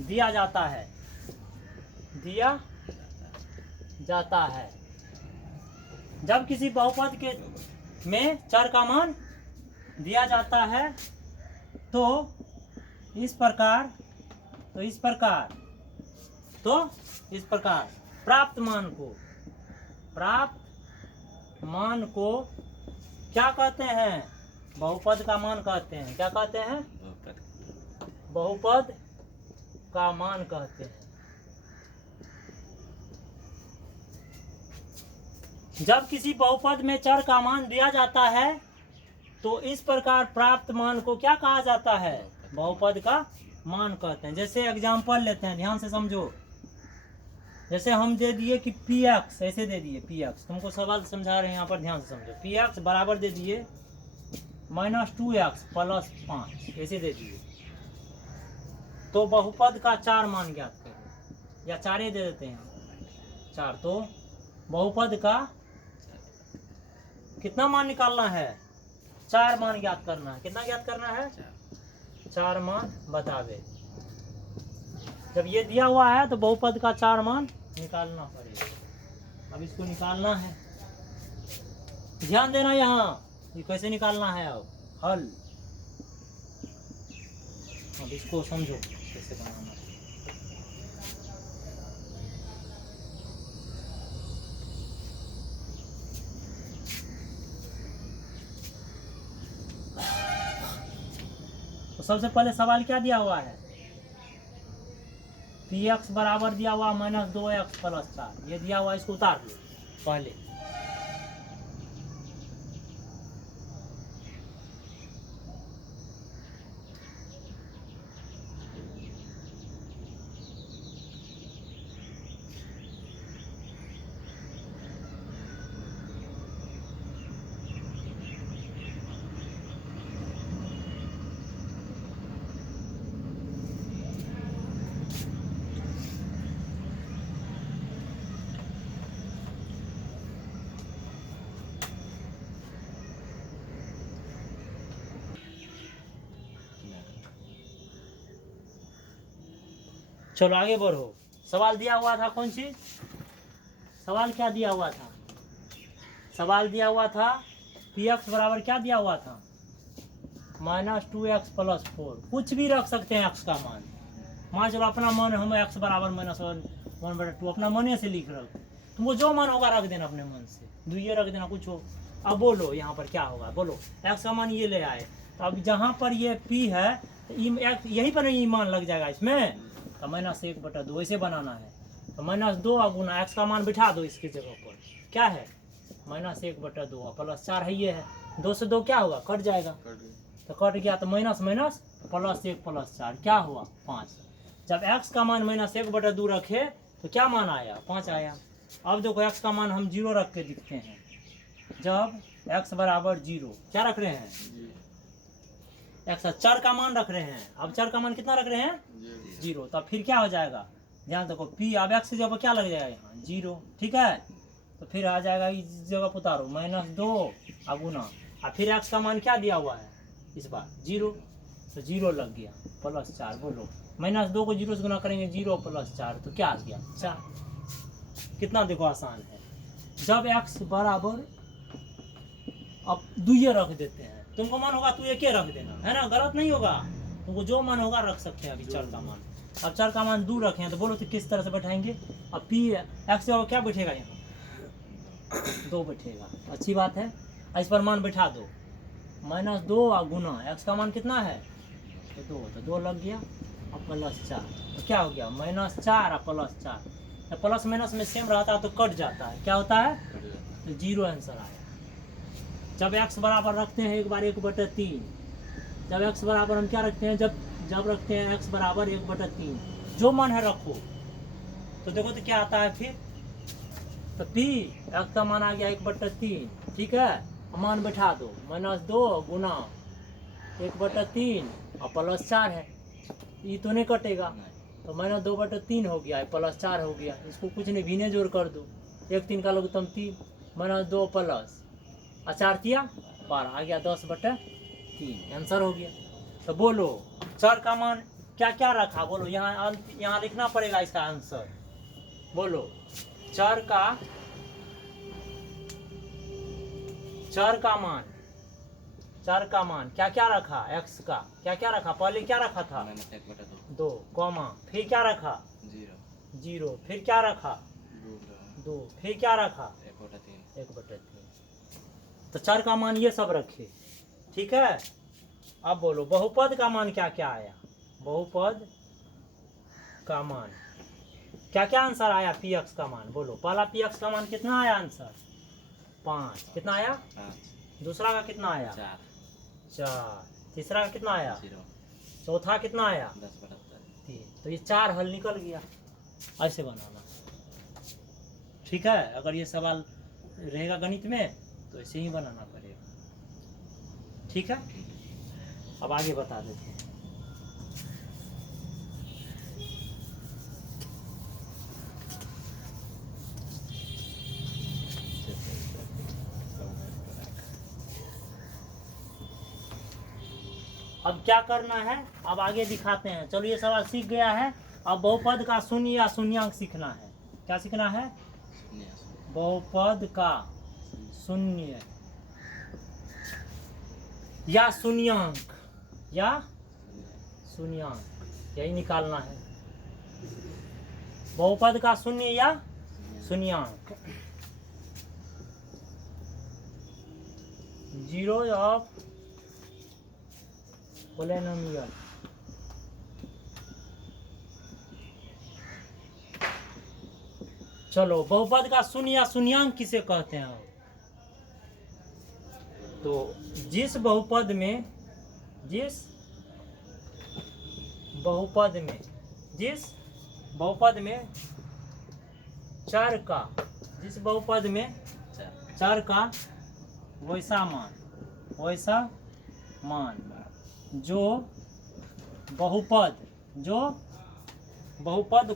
दिया जाता है, जब किसी बहुपद में चर का मान दिया जाता है तो इस प्रकार प्राप्त मान को क्या कहते हैं? बहुपद का मान कहते हैं। क्या कहते हैं? बहुपद का मान कहते हैं। जब किसी बहुपद में चर का मान दिया जाता है तो इस प्रकार प्राप्त मान को क्या कहा जाता है? बहुपद का मान कहते हैं। जैसे एग्जांपल लेते हैं, ध्यान से समझो। जैसे हम दे दिए कि px, ऐसे दे दिए px, तुमको सवाल समझा रहे हैं यहाँ पर, ध्यान से समझो। px बराबर दे दिए -2x प्लस 5, ऐसे दे दिए। तो बहुपद का 4 मान ज्ञात करो, या 4 ही दे देते हैं 4। तो बहुपद का कितना मान निकालना है? 4 मान ज्ञात करना है। कितना ज्ञात करना है? 4 मान बतावे। जब ये दिया हुआ है तो बहुपद का 4 मान निकालना पड़ेगा। अब इसको निकालना है, ध्यान देना यहाँ, ये कैसे निकालना है। अब हल, अब इसको समझो कैसे बनाना है। तो सबसे पहले सवाल क्या दिया हुआ है? px बराबर दिया हुआ -2x प्लस 4, ये दिया हुआ, इसको उतार लो पहले। चलो आगे बढ़ो। सवाल दिया हुआ था कौन चीज? सवाल क्या दिया हुआ था? सवाल दिया हुआ था px बराबर क्या दिया हुआ था? -2x plus 4। कुछ भी रख सकते हैं x का मान। मान चलो अपना मन, हम x बराबर -1/2 अपना मन से लिख रहे, तुमको जो मन होगा रख देना अपने मन से, दुइये रख देना, कुछ हो। अब बोलो यहाँ पर क्या होगा, बोलो। x का मान ये ले आए, तो अब जहाँ पर ये p है तो यहीं पर नहीं मान लग जाएगा इसमें, तो -1/2 ऐसे बनाना है। तो -2 गुना x का मान बिठा दो इसकी जगह पर, क्या है? -1/2 प्लस 4 है, ये है। 2 से 2 क्या होगा? कट जाएगा, तो कट गया, तो माइनस माइनस +1 + 4 क्या हुआ? 5। जब x का मान -1/2 रखे तो क्या मान आया? 5 आया। अब देखो x का मान हम 0 रख के लिखते हैं। जब x बराबर 0, क्या रख रहे हैं? x चर का मान रख रहे हैं। अब चर का मान कितना रख रहे हैं? 0। तब फिर क्या हो जाएगा? ध्यान देखो, p अब x की जगह क्या लग जाएगा? यहाँ 0, ठीक है। तो फिर आ जाएगा इस जगह पर उतारो -2 गुना, और फिर x का मान क्या दिया हुआ है इस बार? 0, तो 0 लग गया। +4 बोलो। -2 को 0 से गुना करेंगे 0 + 4 तो क्या आ गया 4। कितना देखो आसान है। जब x बराबर अब दुइये रख देते हैं, तुमको मन होगा तू एक रख देना है ना, गलत नहीं होगा, तुमको जो मन होगा रख सकते हैं। अभी चर का मान, अब चर का मान 2 रखे हैं तो बोलो तो किस तरह से बैठाएंगे। अब पी x और क्या बैठेगा, यहाँ 2 बैठेगा, अच्छी बात है। इस पर मान बैठा दो, -2 और गुना x का मान कितना है तो 2, तो 2 लग गया और +4 तो क्या हो गया -4 और +4। तो प्लस माइनस में सेम रहता है तो कट जाता है, क्या होता है तो 0 आंसर आया। जब x बराबर रखते हैं एक बार 1/3, जब x बराबर हम क्या रखते हैं, जब रखते हैं x बराबर 1/3, जो मन है रखो तो देखो तो क्या आता है फिर, तो p x का मान आ गया 1/3, ठीक है। मान बैठा दो, -2 गुना 1/3 और +4 है, ये तो नहीं कटेगा तो -2/3 हो गया, +4 हो गया। इसको कुछ नहीं, भीने जोड़ कर दो, 1 3 का लघुत्तम 3, -2 प्लस 4 तिया 12 आ गया 10/3 आंसर हो गया। तो बोलो चर का मान क्या क्या रखा, बोलो यहाँ लिखना पड़ेगा इसका आंसर। बोलो चर का मान क्या क्या रखा, x का क्या क्या रखा, पहले क्या रखा था -1/2 कॉमा, फिर क्या रखा 0, फिर क्या रखा 2, फिर क्या रखा 1/3। तो चर का मान ये सब रखे, ठीक है। अब बोलो बहुपद का मान क्या क्या आया, बहुपद का मान क्या क्या आंसर आया, px का मान बोलो। पहला px का मान कितना आया आंसर 5, कितना आया, दूसरा का कितना आया 4, तीसरा का कितना आया 0, चौथा कितना आया 10/3। तो ये 4 हल निकल गया। ऐसे बनाना, ठीक है। अगर ये सवाल रहेगा गणित में तो ऐसे ही बनाना पड़ेगा, ठीक है। अब आगे बता देते हैं। अब क्या करना है, अब आगे दिखाते हैं। चलो ये सवाल सीख गया है, अब बहुपद का शून्य या शून्यांक सीखना है। क्या सीखना है, बहुपद का शून्य या शून्यांक, यही निकालना है। बहुपद का शून्य या शून्यांक, 0 ऑफ पोलिनोमियल, चलो बहुपद का शून्य या शून्यांक किसे कहते हैं। तो जिस बहुपद में चर का वैसा मान जो बहुपद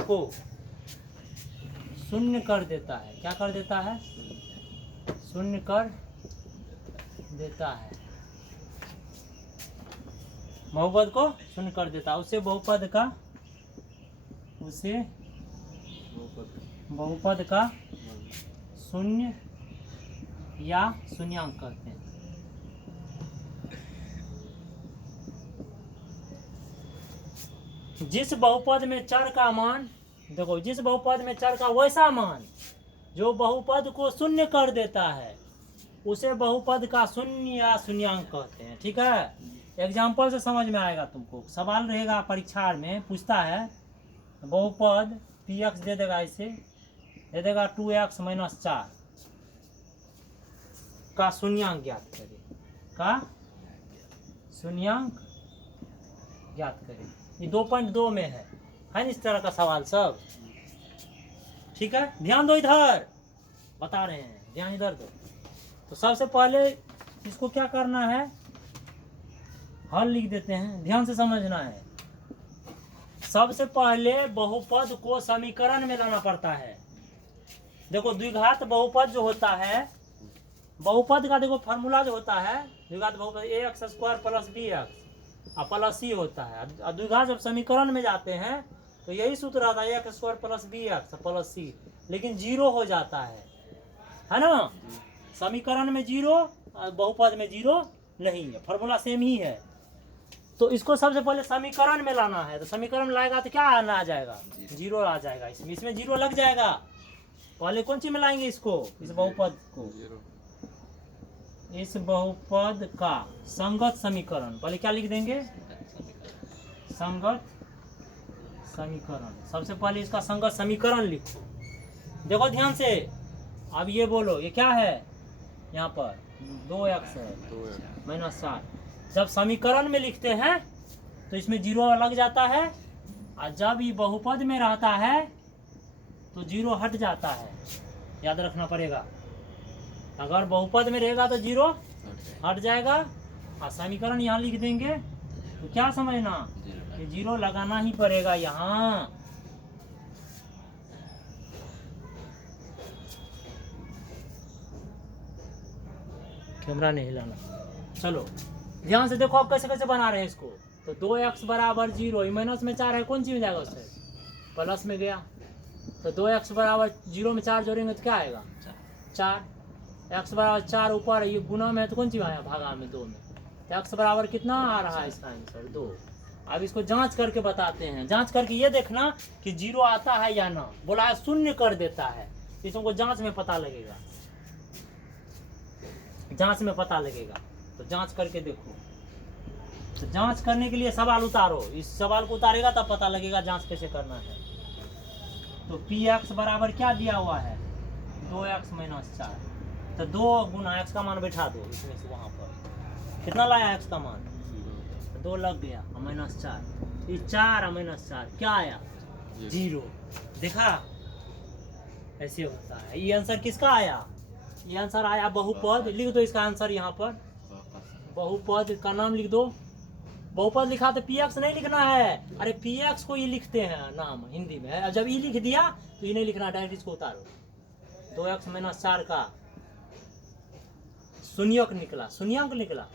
को शून्य कर देता है, क्या कर देता है, शून्य कर देता है, बहुपद को शून्य कर देता है, उसे बहुपद का शून्य या शून्यांक कहते हैं। जिस बहुपद में चर का मान, देखो जिस बहुपद में चर का वैसा मान जो बहुपद को शून्य कर देता है उसे बहुपद का शून्य या शून्यांक कहते हैं, ठीक है। एग्जाम्पल से समझ में आएगा तुमको। सवाल रहेगा परीक्षा में, पूछता है बहुपद px दे देगा, इसे दे देगा 2x - 4 का शून्यांक ज्ञात करें, ये 2.2 में है ना इस तरह का सवाल सब, ठीक है। ध्यान दो, इधर बता रहे हैं, ध्यान इधर दो। तो सबसे पहले इसको क्या करना है, हल लिख देते हैं, ध्यान से समझना है। सबसे पहले बहुपद को समीकरण में लाना पड़ता है। देखो द्विघात बहुपद जो होता है, बहुपद का देखो फार्मूला जो होता है, द्विघात बहुपद ax² + bx और प्लस सी होता है। और द्विघात जब समीकरण में जाते हैं तो यही सूत्र आता है x square plus b x plus c, लेकिन जीरो हो जाता है ना। समीकरण में जीरो और बहुपद में जीरो नहीं है, फॉर्मूला सेम ही है। तो इसको सबसे पहले समीकरण में लाना है, तो समीकरण में लाएगा तो क्या आना आ जाएगा, जीरो आ जाएगा। इसमें जीरो लग जाएगा। पहले कौन चीज में लाएंगे इसको, इस बहुपद को, इस बहुपद का संगत समीकरण। पहले क्या लिख देंगे, संगत समीकरण। सबसे पहले इसका संगत समीकरण लिखो। देखो ध्यान से, अब ये बोलो ये क्या है, यहाँ पर 2x है माइनस 4। जब समीकरण में लिखते हैं तो इसमें जीरो लग जाता है, और जब ये बहुपद में रहता है तो जीरो हट जाता है, याद रखना पड़ेगा। अगर बहुपद में रहेगा तो जीरो हट जाएगा, और समीकरण यहाँ लिख देंगे तो क्या समझना कि जीरो लगाना ही पड़ेगा यहाँ। कैमरा नहीं हिलाना। चलो ध्यान से देखो, आप कैसे कैसे बना रहे हैं इसको। तो 2x बराबर 0, माइनस में 4 है, कौन सी में जाएगा उससे, प्लस में गया। तो 2x बराबर 0 में 4 जोड़ेंगे तो क्या आएगा, 4। x बराबर 4 ऊपर, ये गुना में है तो कौन सी में आया, भागा में 2 में। तो x बराबर कितना आ रहा है इसका आंसर 2। अब इसको जांच करके बताते हैं। जांच करके ये देखना कि जीरो आता है या ना। बोला है शून्य कर देता है, इसको जांच में पता लगेगा, जांच में पता लगेगा। तो जांच करके देखो। तो जांच करने के लिए सवाल उतारो, इस सवाल को उतारेगा तब पता लगेगा जांच कैसे करना है। तो px बराबर क्या दिया हुआ है, 2x माइनस 4। तो 2 गुना x का मान बैठा दो इसमें से, वहां पर कितना लाया x का मान, 2 लग गया, माइनस 4। ये 4 और माइनस 4 क्या आया, 0। देखा ऐसे होता है। ये आंसर किसका आया, ये आंसर आया बहुपद। लिख दो इसका आंसर यहाँ पर, बहुपद का नाम लिख दो। बहुपद लिखा तो px नहीं लिखना है, अरे px को ये लिखते हैं नाम हिंदी में। अब जब ये लिख दिया तो ये नहीं लिखना, डायरेक्ट इसको उतारो। 2x माइनस 4 का शून्यक निकला, शून्यांक निकला,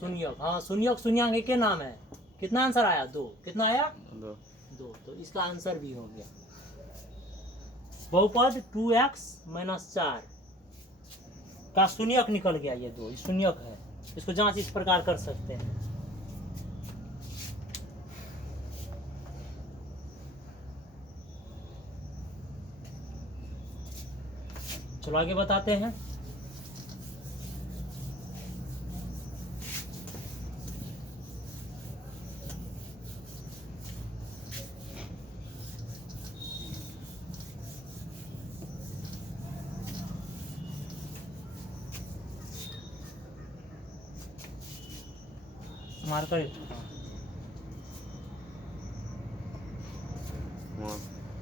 शून्यक। हाँ शून्यक शून्यांक एक नाम है। कितना आंसर आया, 2। कितना आया, 2। तो इसका आंसर भी हो गया। बहुपद 2x माइनस 4 का शून्यक निकल गया, ये 2 शून्यक है। इसको जांच इस प्रकार कर सकते हैं। चलो आगे बताते हैं। मार्कर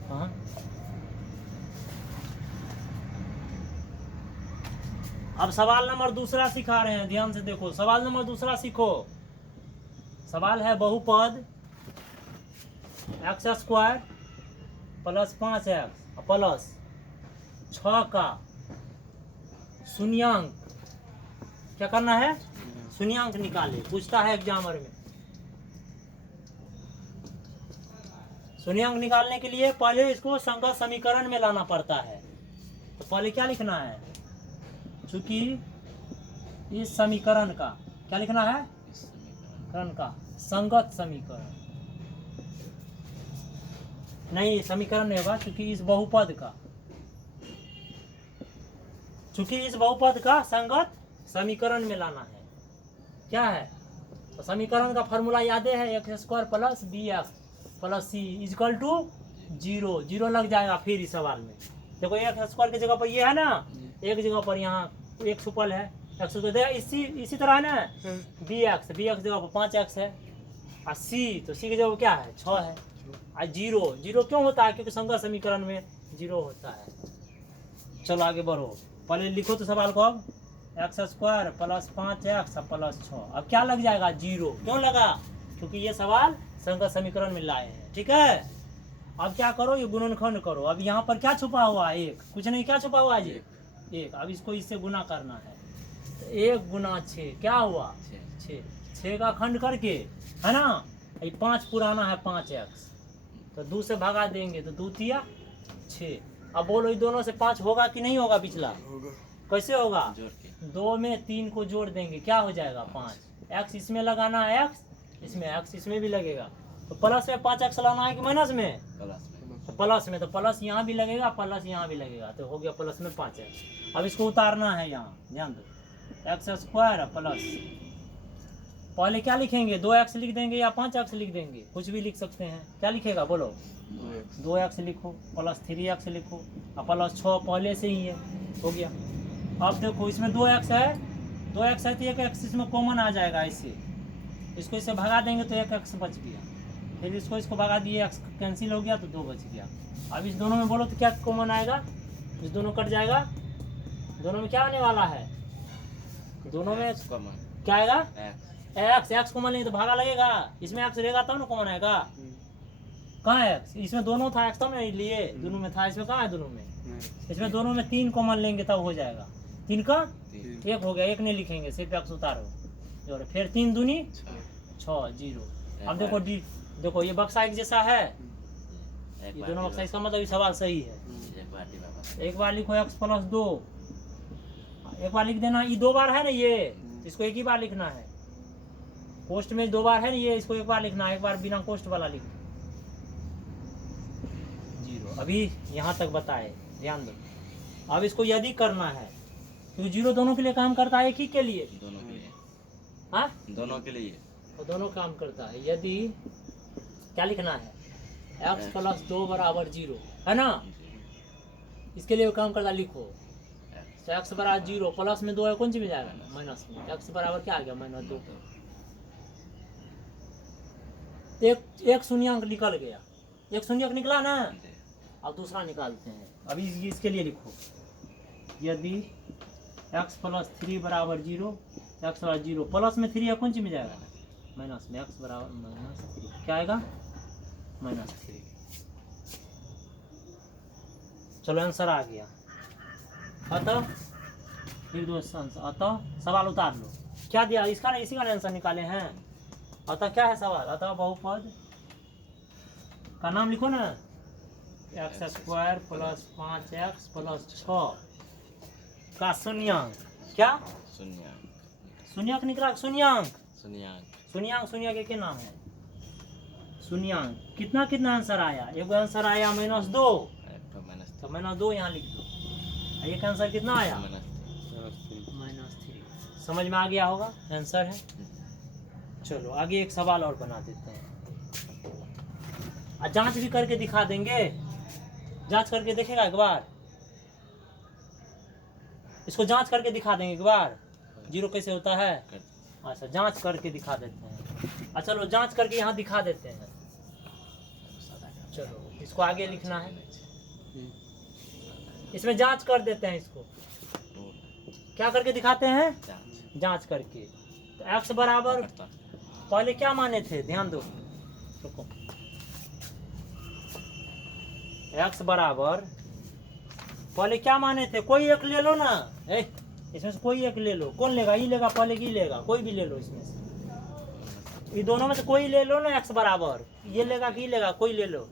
हाँ, अब सवाल नंबर दूसरा सिखा रहे हैं, ध्यान से देखो। सवाल नंबर दूसरा सीखो। सवाल है बहुपद x square plus 5x plus 6 का शून्यांक। क्या करना है, शून्यांक निकाले, पूछता है एग्जामर में। शून्यांक निकालने के लिए पहले इसको संगत समीकरण में लाना पड़ता है। तो पहले क्या लिखना है, चूंकि इस समीकरण का क्या लिखना है, समीकरण का संगत समीकरण नहीं, समीकरण नहीं होगा, चूंकि इस बहुपद का, चूंकि इस बहुपद का संगत समीकरण में लाना है। क्या है, तो समीकरण का फॉर्मूला याद है, x square plus b x plus c equal to 0। 0 लग जाएगा फिर इस सवाल में। देखो एक्स स्क्वायर की जगह पर ये है ना, एक जगह पर यहाँ एक सुपल है, एक्स इसी तरह है ना, बी एक्स जगह पर 5x है, और सी तो सी की जगह पर क्या है, 6 है। और 0 क्यों होता है, क्योंकि संगत समीकरण में 0 होता है। चलो आगे बढ़ो, पहले लिखो तो सवाल को। अब x square plus 5x plus 6, अब क्या लग जाएगा, 0। क्यों लगा, क्योंकि ये सवाल संगत समीकरण में लाए हैं। ठीक है, अब क्या करो, ये गुणनखंड करो। अब यहाँ पर क्या छुपा हुआ है, 1, कुछ नहीं, क्या छुपा हुआ है, 1। अब इसको इससे गुना करना है। तो 1 गुना 6 क्या हुआ, 6 का खंड करके है ना। ये 5 पुराना है 5x, तो 2 से भगा देंगे तो 2 तिया 6। अब बोलो ये दोनों से 5 होगा कि नहीं होगा पिछला? कैसे होगा? जोड़ के 2 में 3 को जोड़ देंगे, क्या हो जाएगा 5। x इसमें लगाना है, x इसमें, x इसमें भी लगेगा। तो प्लस में 5x लाना है कि माइनस में? प्लस में। तो प्लस में, तो प्लस यहाँ भी लगेगा, प्लस यहाँ भी लगेगा, तो हो गया प्लस में 5x। अब इसको उतारना है यहाँ, ध्यान दो, एक्स स्क्वायर प्लस, पहले क्या लिखेंगे? 2x लिख देंगे या 5x लिख देंगे? कुछ भी लिख सकते हैं। क्या लिखेगा बोलो? 2x लिखो, प्लस 3x लिखो, और प्लस 6 पहले से ही है, हो गया। अब देखो इसमें 2x है, 2x है तो एक x इसमें कॉमन आ जाएगा, ऐसे इसको इससे भगा देंगे तो एक x बच गया, फिर इसको भगा दिए, x कैंसिल हो गया तो 2 बच गया। अब इस दोनों में बोलो तो क्या कॉमन आएगा? इस दोनों कट जाएगा, दोनों में क्या आने वाला है? दोनों में कॉमन क्या आएगा? एक्स x कॉमन नहीं तो भागा लगेगा, इसमें x रहेगा तब ना कॉमन आएगा। कहाँ है x? इसमें दोनों था x तब ना लिए, दोनों में था, इसमें कहाँ है दोनों में? इसमें दोनों में 3 कॉमन लेंगे तब हो जाएगा। 3 का 1 हो गया, 1 नहीं लिखेंगे, सिर्फ x उतारो, जोड़ो, फिर 3 दूनी 6 0। अब देखो डी, देखो ये बक्सा एक जैसा है, ये दोनों बक्सा, इसका मतलब ये सवाल सही है। एक बार लिखो x प्लस 2, एक बार लिख देना, ये 2 बार है ना, ये इसको एक ही बार लिखना है। कोष्ट में 2 बार है ना, ये इसको एक बार लिखना है, एक बार बिना कोष्ट वाला लिख 0। अभी यहाँ तक बताए, ध्यान दो। अब इसको यदि करना है तो 0 दोनों के लिए काम करता है, एक ही के लिए? दोनों के लिए। हाँ, दोनों के लिए तो दोनों काम करता है। यदि क्या लिखना है? x प्लस 2 बराबर 0, है ना, इसके लिए वो काम करता, लिखो तो x बराबर 0, प्लस में 2 है, कौन सी में जाएगा? माइनस में। x बराबर क्या आ गया? -2। एक शून्यंक निकल गया, एक शून्यंक निकला ना। अब दूसरा निकालते हैं। अभी इसके लिए लिखो, यदि x प्लस 3 बराबर 0, x बराबर 0, प्लस में 3 है, कौन सी में जाएगा? माइनस में। x बराबर -3, क्या आएगा? -3। चलो आंसर आ गया। अतः फिर दोस्तों, अतः सवाल उतार लो, क्या दिया इसका? इसी का आंसर निकाले हैं। अतः क्या है सवाल? अतः बहुपद का नाम लिखो ना, x square plus 5x plus 6 का शून्यंक, क्या शून्यंक। शून्यंक निकला? शून्यंक, शून्यंक शून्यंक, शून्यंक के नाम है शून्यंक। कितना कितना आंसर आया? एक आंसर आया -2, तो -2 यहाँ लिख दो। एक आंसर कितना आया? -3। समझ में आ गया होगा, आंसर है। चलो आगे एक सवाल और बना देते हैं, जांच भी करके दिखा देंगे। जांच करके देखेगा एक बार, इसको जांच करके दिखा देंगे एक बार, 0 कैसे होता है। अच्छा, जांच करके दिखा देते हैं। अच्छा चलो जांच करके यहाँ दिखा देते हैं। चलो इसको आगे लिखना है, इसमें जांच कर देते हैं। इसको क्या करके दिखाते हैं? जांच करके। तो x बराबर पहले क्या माने थे? ध्यान दो, रुको। x बराबर पहले क्या माने थे? कोई एक ले लो ना, इसमें से कोई एक ले लो। कौन लेगा? ये लेगा पहले कि लेगा? कोई भी ले लो इसमें से, ये दोनों में से कोई ले लो ना। x बराबर ये लेगा कि ये लेगा? कोई ले लो,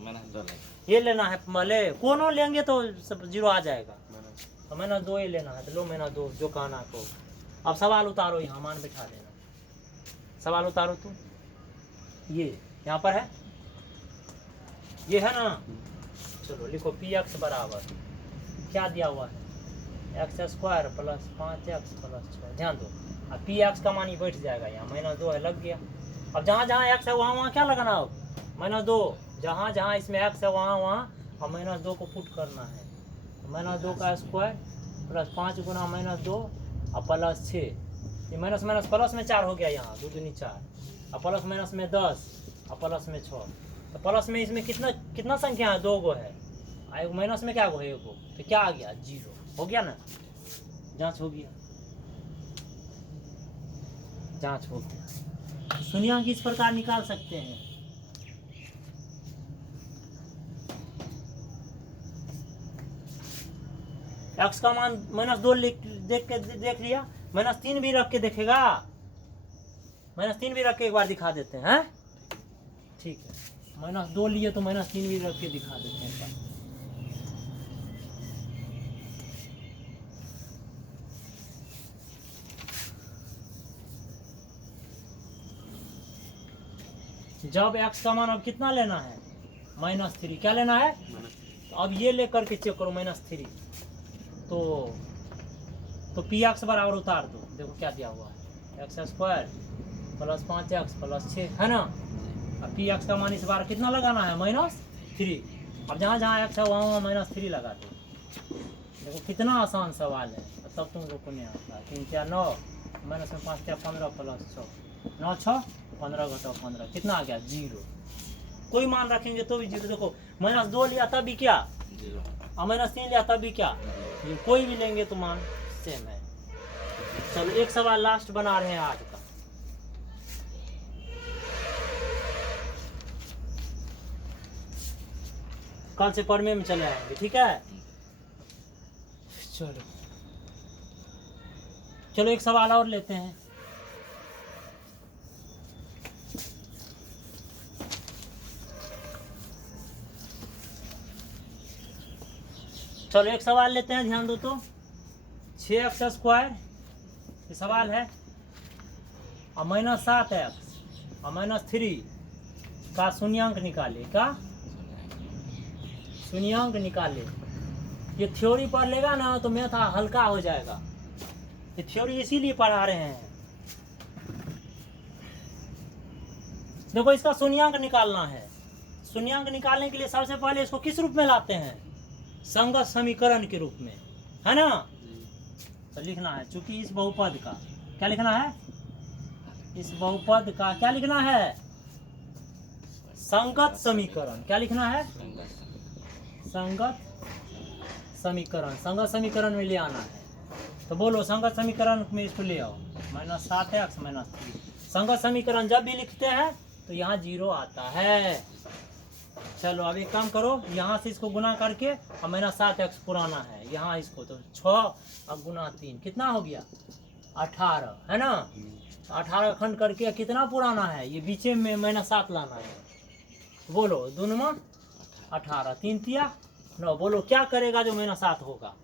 ये लेना है पहले। कोनो लेंगे तो सब 0 आ जाएगा, तो -2 ही लेना है, तो लो -2 जो कहना को। अब सवाल उतारो, यहाँ मान बिठा देना, सवाल उतारो। तो ये यहाँ पर है, ये है ना। चलो लिखो px बराबर क्या दिया हुआ है? x square plus 5x plus 6। ध्यान दो, अब px का मान ही बैठ जाएगा यहाँ, -2 है, लग गया। अब जहाँ जहाँ x है वहाँ वहाँ क्या लगाना? अब -2, जहाँ जहाँ इसमें x है वहाँ वहाँ और -2 को पुट करना है। -2 का स्क्वायर प्लस 5 गुना -2 और प्लस 6, ये माइनस माइनस प्लस में 4 हो गया, यहाँ 2 दूनी 4, और प्लस माइनस में 10 और प्लस में 6। तो प्लस में इसमें कितना संख्या है? 2 गो है, और माइनस में क्या गो है? 1 गो। तो क्या आ गया? 0 हो गया ना। जांच हो गया, जांच हो गया। शून्यंक इस प्रकार निकाल सकते हैं। x का मान -2 देख लिया, -3 भी रख के देखेगा, -3 भी रख के एक बार दिखा देते हैं। ठीक है, -2 लिए तो -3 भी रख के दिखा देते हैं। जब x का मान अब कितना लेना है, -3, क्या लेना है, तो अब ये लेकर के चेक करो -3, तो px बराबर उतार दो, देखो क्या दिया हुआ है, x² + 5x + 6 है ना। अब px का मान इस बार कितना लगाना है, -3। अब जहाँ जहाँ x है वहाँ -3 लगा दो। देखो कितना आसान सवाल है, तब तुम लोग को नहीं आता। 3 4 9 -5 4 15 + 6 9 6 15 घटाओ 15 कितना आ गया, 0। कोई मान रखेंगे तो भी 0। देखो -2 लिया तब भी क्या, और -3 लिया तब भी क्या, ये कोई भी लेंगे तो मान सेम है। चलो एक सवाल लास्ट बना रहे हैं आज का। कल से पढ़ने में चले आएंगे, ठीक है। चलो एक सवाल और लेते हैं। चलो एक सवाल लेते हैं, ध्यान दो तो। 6x² ये सवाल है, और -7x और -3 का शून्यांक निकाले। का शून्यांक निकाले। ये थ्योरी पढ़ लेगा ना तो मैथ हल्का हो जाएगा। ये थ्योरी इसीलिए पढ़ा रहे हैं। देखो इसका शून्यांक निकालना है। शून्यांक निकालने के लिए सबसे पहले इसको किस रूप में लाते हैं, संगत समीकरण के रूप में, है ना। तो लिखना है, चूंकि इस बहुपद का क्या लिखना है, इस बहुपद का क्या लिखना है, संगत समीकरण। क्या लिखना है, संगत समीकरण। संगत समीकरण में ले आना है। तो बोलो संगत समीकरण में इसको ले आओ, -7x -3। संगत समीकरण जब भी लिखते हैं तो यहाँ 0 आता है। चलो अब एक काम करो, यहाँ से इसको गुना करके और -7x पुराना है, यहाँ इसको तो 6 और गुना 3 कितना हो गया, 18 है ना। 18 खंड करके कितना पुराना है, ये बीचे में -7 लाना है। बोलो दोनों में 18, 3 तिया 9। बोलो क्या करेगा जो -7 होगा।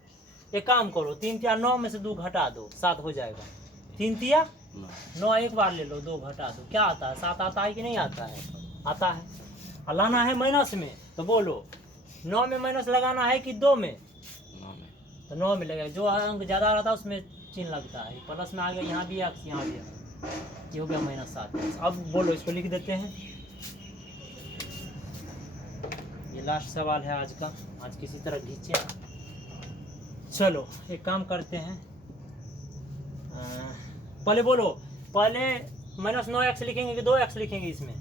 एक काम करो, 3 तिया 9 में से 2 घटा दो, 7 हो जाएगा। 3 तिया 9 एक बार ले लो, 2 घटा दो, क्या आता है, 7 आता है कि नहीं आता है, आता है। और लाना है माइनस में, तो बोलो 9 में माइनस लगाना है कि 2 में, तो 9 में लगेगा। जो अंक ज़्यादा रहता है उसमें चिन्ह लगता है, प्लस में आ गया, यहाँ भी x यहाँ भी x, ये हो गया -7। अब बोलो इसको लिख देते हैं। ये लास्ट सवाल है आज का, आज किसी तरह खींचे। चलो एक काम करते हैं, पहले बोलो, पहले -9x लिखेंगे कि 2x लिखेंगे इसमें,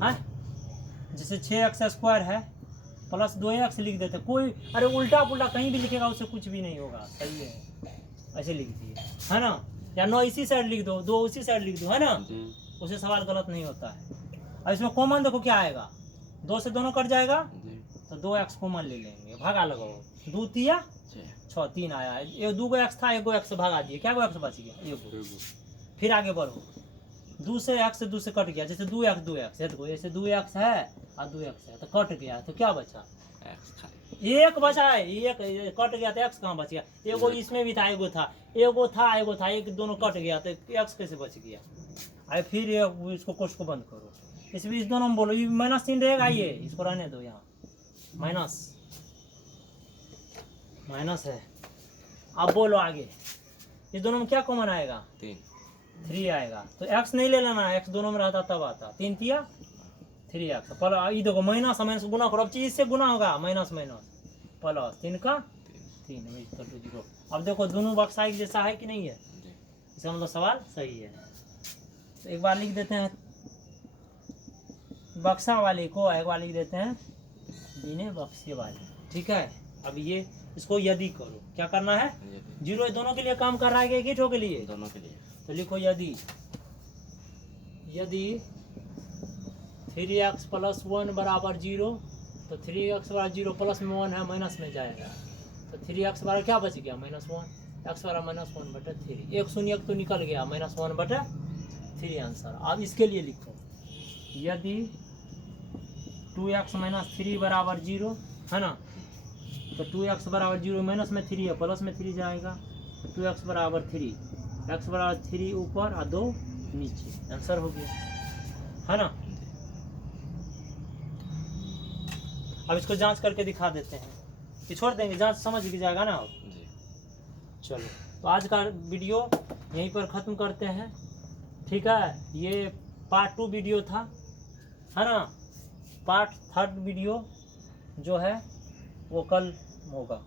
हाँ। जैसे 6x² है प्लस 2x लिख देते। कोई अरे उल्टा पुल्टा कहीं भी लिखेगा उससे कुछ भी नहीं होगा, सही है, ऐसे लिख दिए, है ना। या 9 इसी साइड लिख दो, 2 उसी साइड लिख दो, है ना, उससे सवाल गलत नहीं होता है। और इसमें कॉमन देखो क्या आएगा, 2 से दोनों कट जाएगा, तो 2x कॉमन ले लेंगे, भागा लगाओ, 2 तिया 6, 3 आया है। ये 2 x था, 1 x भागा दिए, क्या x बच गया, 1। फिर आगे बढ़ो, 2 से x से 2 से कट गया, जैसे 2x 2x है, देखो जैसे 2x है और 2x है, तो कट गया, तो क्या बचा, 1 बचा है। 1 कट गया तो x कहाँ बच गया, एगो इसमें भी था, एगो था, एगो था, एक दोनों कट गया, तो x कैसे बच गया। अरे फिर इसको कोष्ठ को बंद करो, इस बीच दोनों में बोलो, ये -3 रहेगा, ये इसको रहने दो, यहाँ माइनस है। अब बोलो आगे, इस दोनों में क्या कॉमन आएगा, 3 आएगा, तो x नहीं ले लेना है, x दोनों में रहता तब आता, 3 तिया 3x। पर ये देखो माइनस माइनस गुना करो, अब चीज से गुना होगा, माइनस प्लस 3 का 3 0। अब देखो दोनों बक्सा एक जैसा है कि नहीं है, इसका मतलब सवाल सही है। तो एक बार लिख देते हैं बक्सा वाले को, एक बार लिख देते हैं बिना बक्से वाले, ठीक है। अब ये इसको यदि करो, क्या करना है, 0 दोनों के लिए काम कर रहा है कि के लिए, दोनों के लिए। तो लिखो यदि 3x + 1 = 0, तो 3x = 0, प्लस में 1 है, माइनस में जाएगा, तो 3x बराबर क्या बच गया, -1, x बराबर -1/3, एक शून्य तो निकल गया, -1/3 आंसर। अब इसके लिए लिखो, यदि 2x माइनस 3 बराबर 0 है ना, तो 2x बराबर 0 माइनस में 3 है, प्लस में 3 जाएगा, तो 2x बराबर 3, x बराबर 3 ऊपर और 2 नीचे, आंसर हो गया, है ना। अब इसको जांच करके दिखा देते हैं, ये छोड़ देंगे, जांच समझ भी जाएगा ना। जी। चलो, तो आज का वीडियो यहीं पर ख़त्म करते हैं, ठीक है। ये पार्ट 2 वीडियो था, है ना। पार्ट 3 वीडियो जो है वो कल होगा।